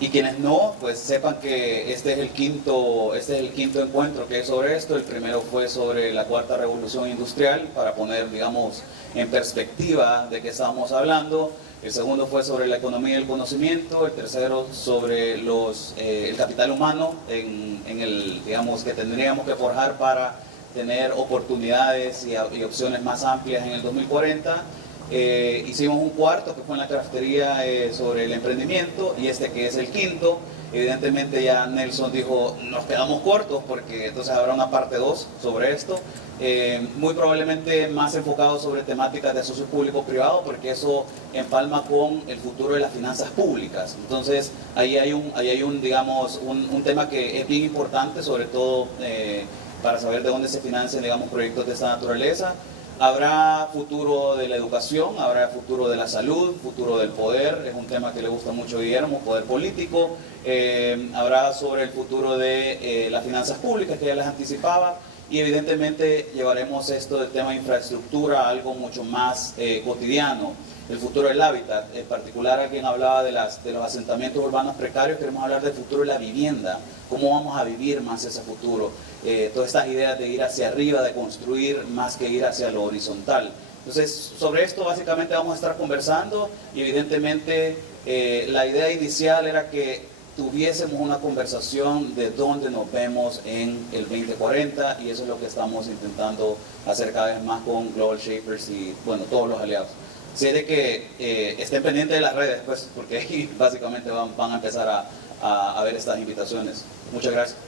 y quienes no, pues sepan que este es el quinto encuentro que es sobre esto. El primero fue sobre la cuarta revolución industrial, para poner, digamos, en perspectiva de qué estábamos hablando. El segundo fue sobre la economía del conocimiento. El tercero sobre el capital humano, digamos, que tendríamos que forjar para tener oportunidades y opciones más amplias en el 2040. Hicimos un cuarto que fue en la cafetería sobre el emprendimiento, y este que es el quinto. Evidentemente ya Nelson dijo nos quedamos cortos, porque entonces habrá una parte 2 sobre esto, muy probablemente más enfocado sobre temáticas de socio público-privado, porque eso empalma con el futuro de las finanzas públicas. Entonces ahí hay un digamos un tema que es bien importante, sobre todo para saber de dónde se financian, digamos, proyectos de esta naturaleza. Habrá futuro de la educación, habrá futuro de la salud, futuro del poder, es un tema que le gusta mucho a Guillermo, poder político. Habrá sobre el futuro de las finanzas públicas, que ya les anticipaba, y evidentemente llevaremos esto del tema de infraestructura a algo mucho más cotidiano. El futuro del hábitat, en particular alguien hablaba de los asentamientos urbanos precarios. Queremos hablar del futuro de la vivienda, cómo vamos a vivir más ese futuro. Todas estas ideas de ir hacia arriba, de construir más que ir hacia lo horizontal. Entonces, sobre esto básicamente vamos a estar conversando, y evidentemente la idea inicial era que tuviésemos una conversación de dónde nos vemos en el 2040, y eso es lo que estamos intentando hacer cada vez más con Global Shapers y, bueno, todos los aliados. Así de que estén pendientes de las redes, pues, porque ahí básicamente van a empezar a ver estas invitaciones. Muchas gracias.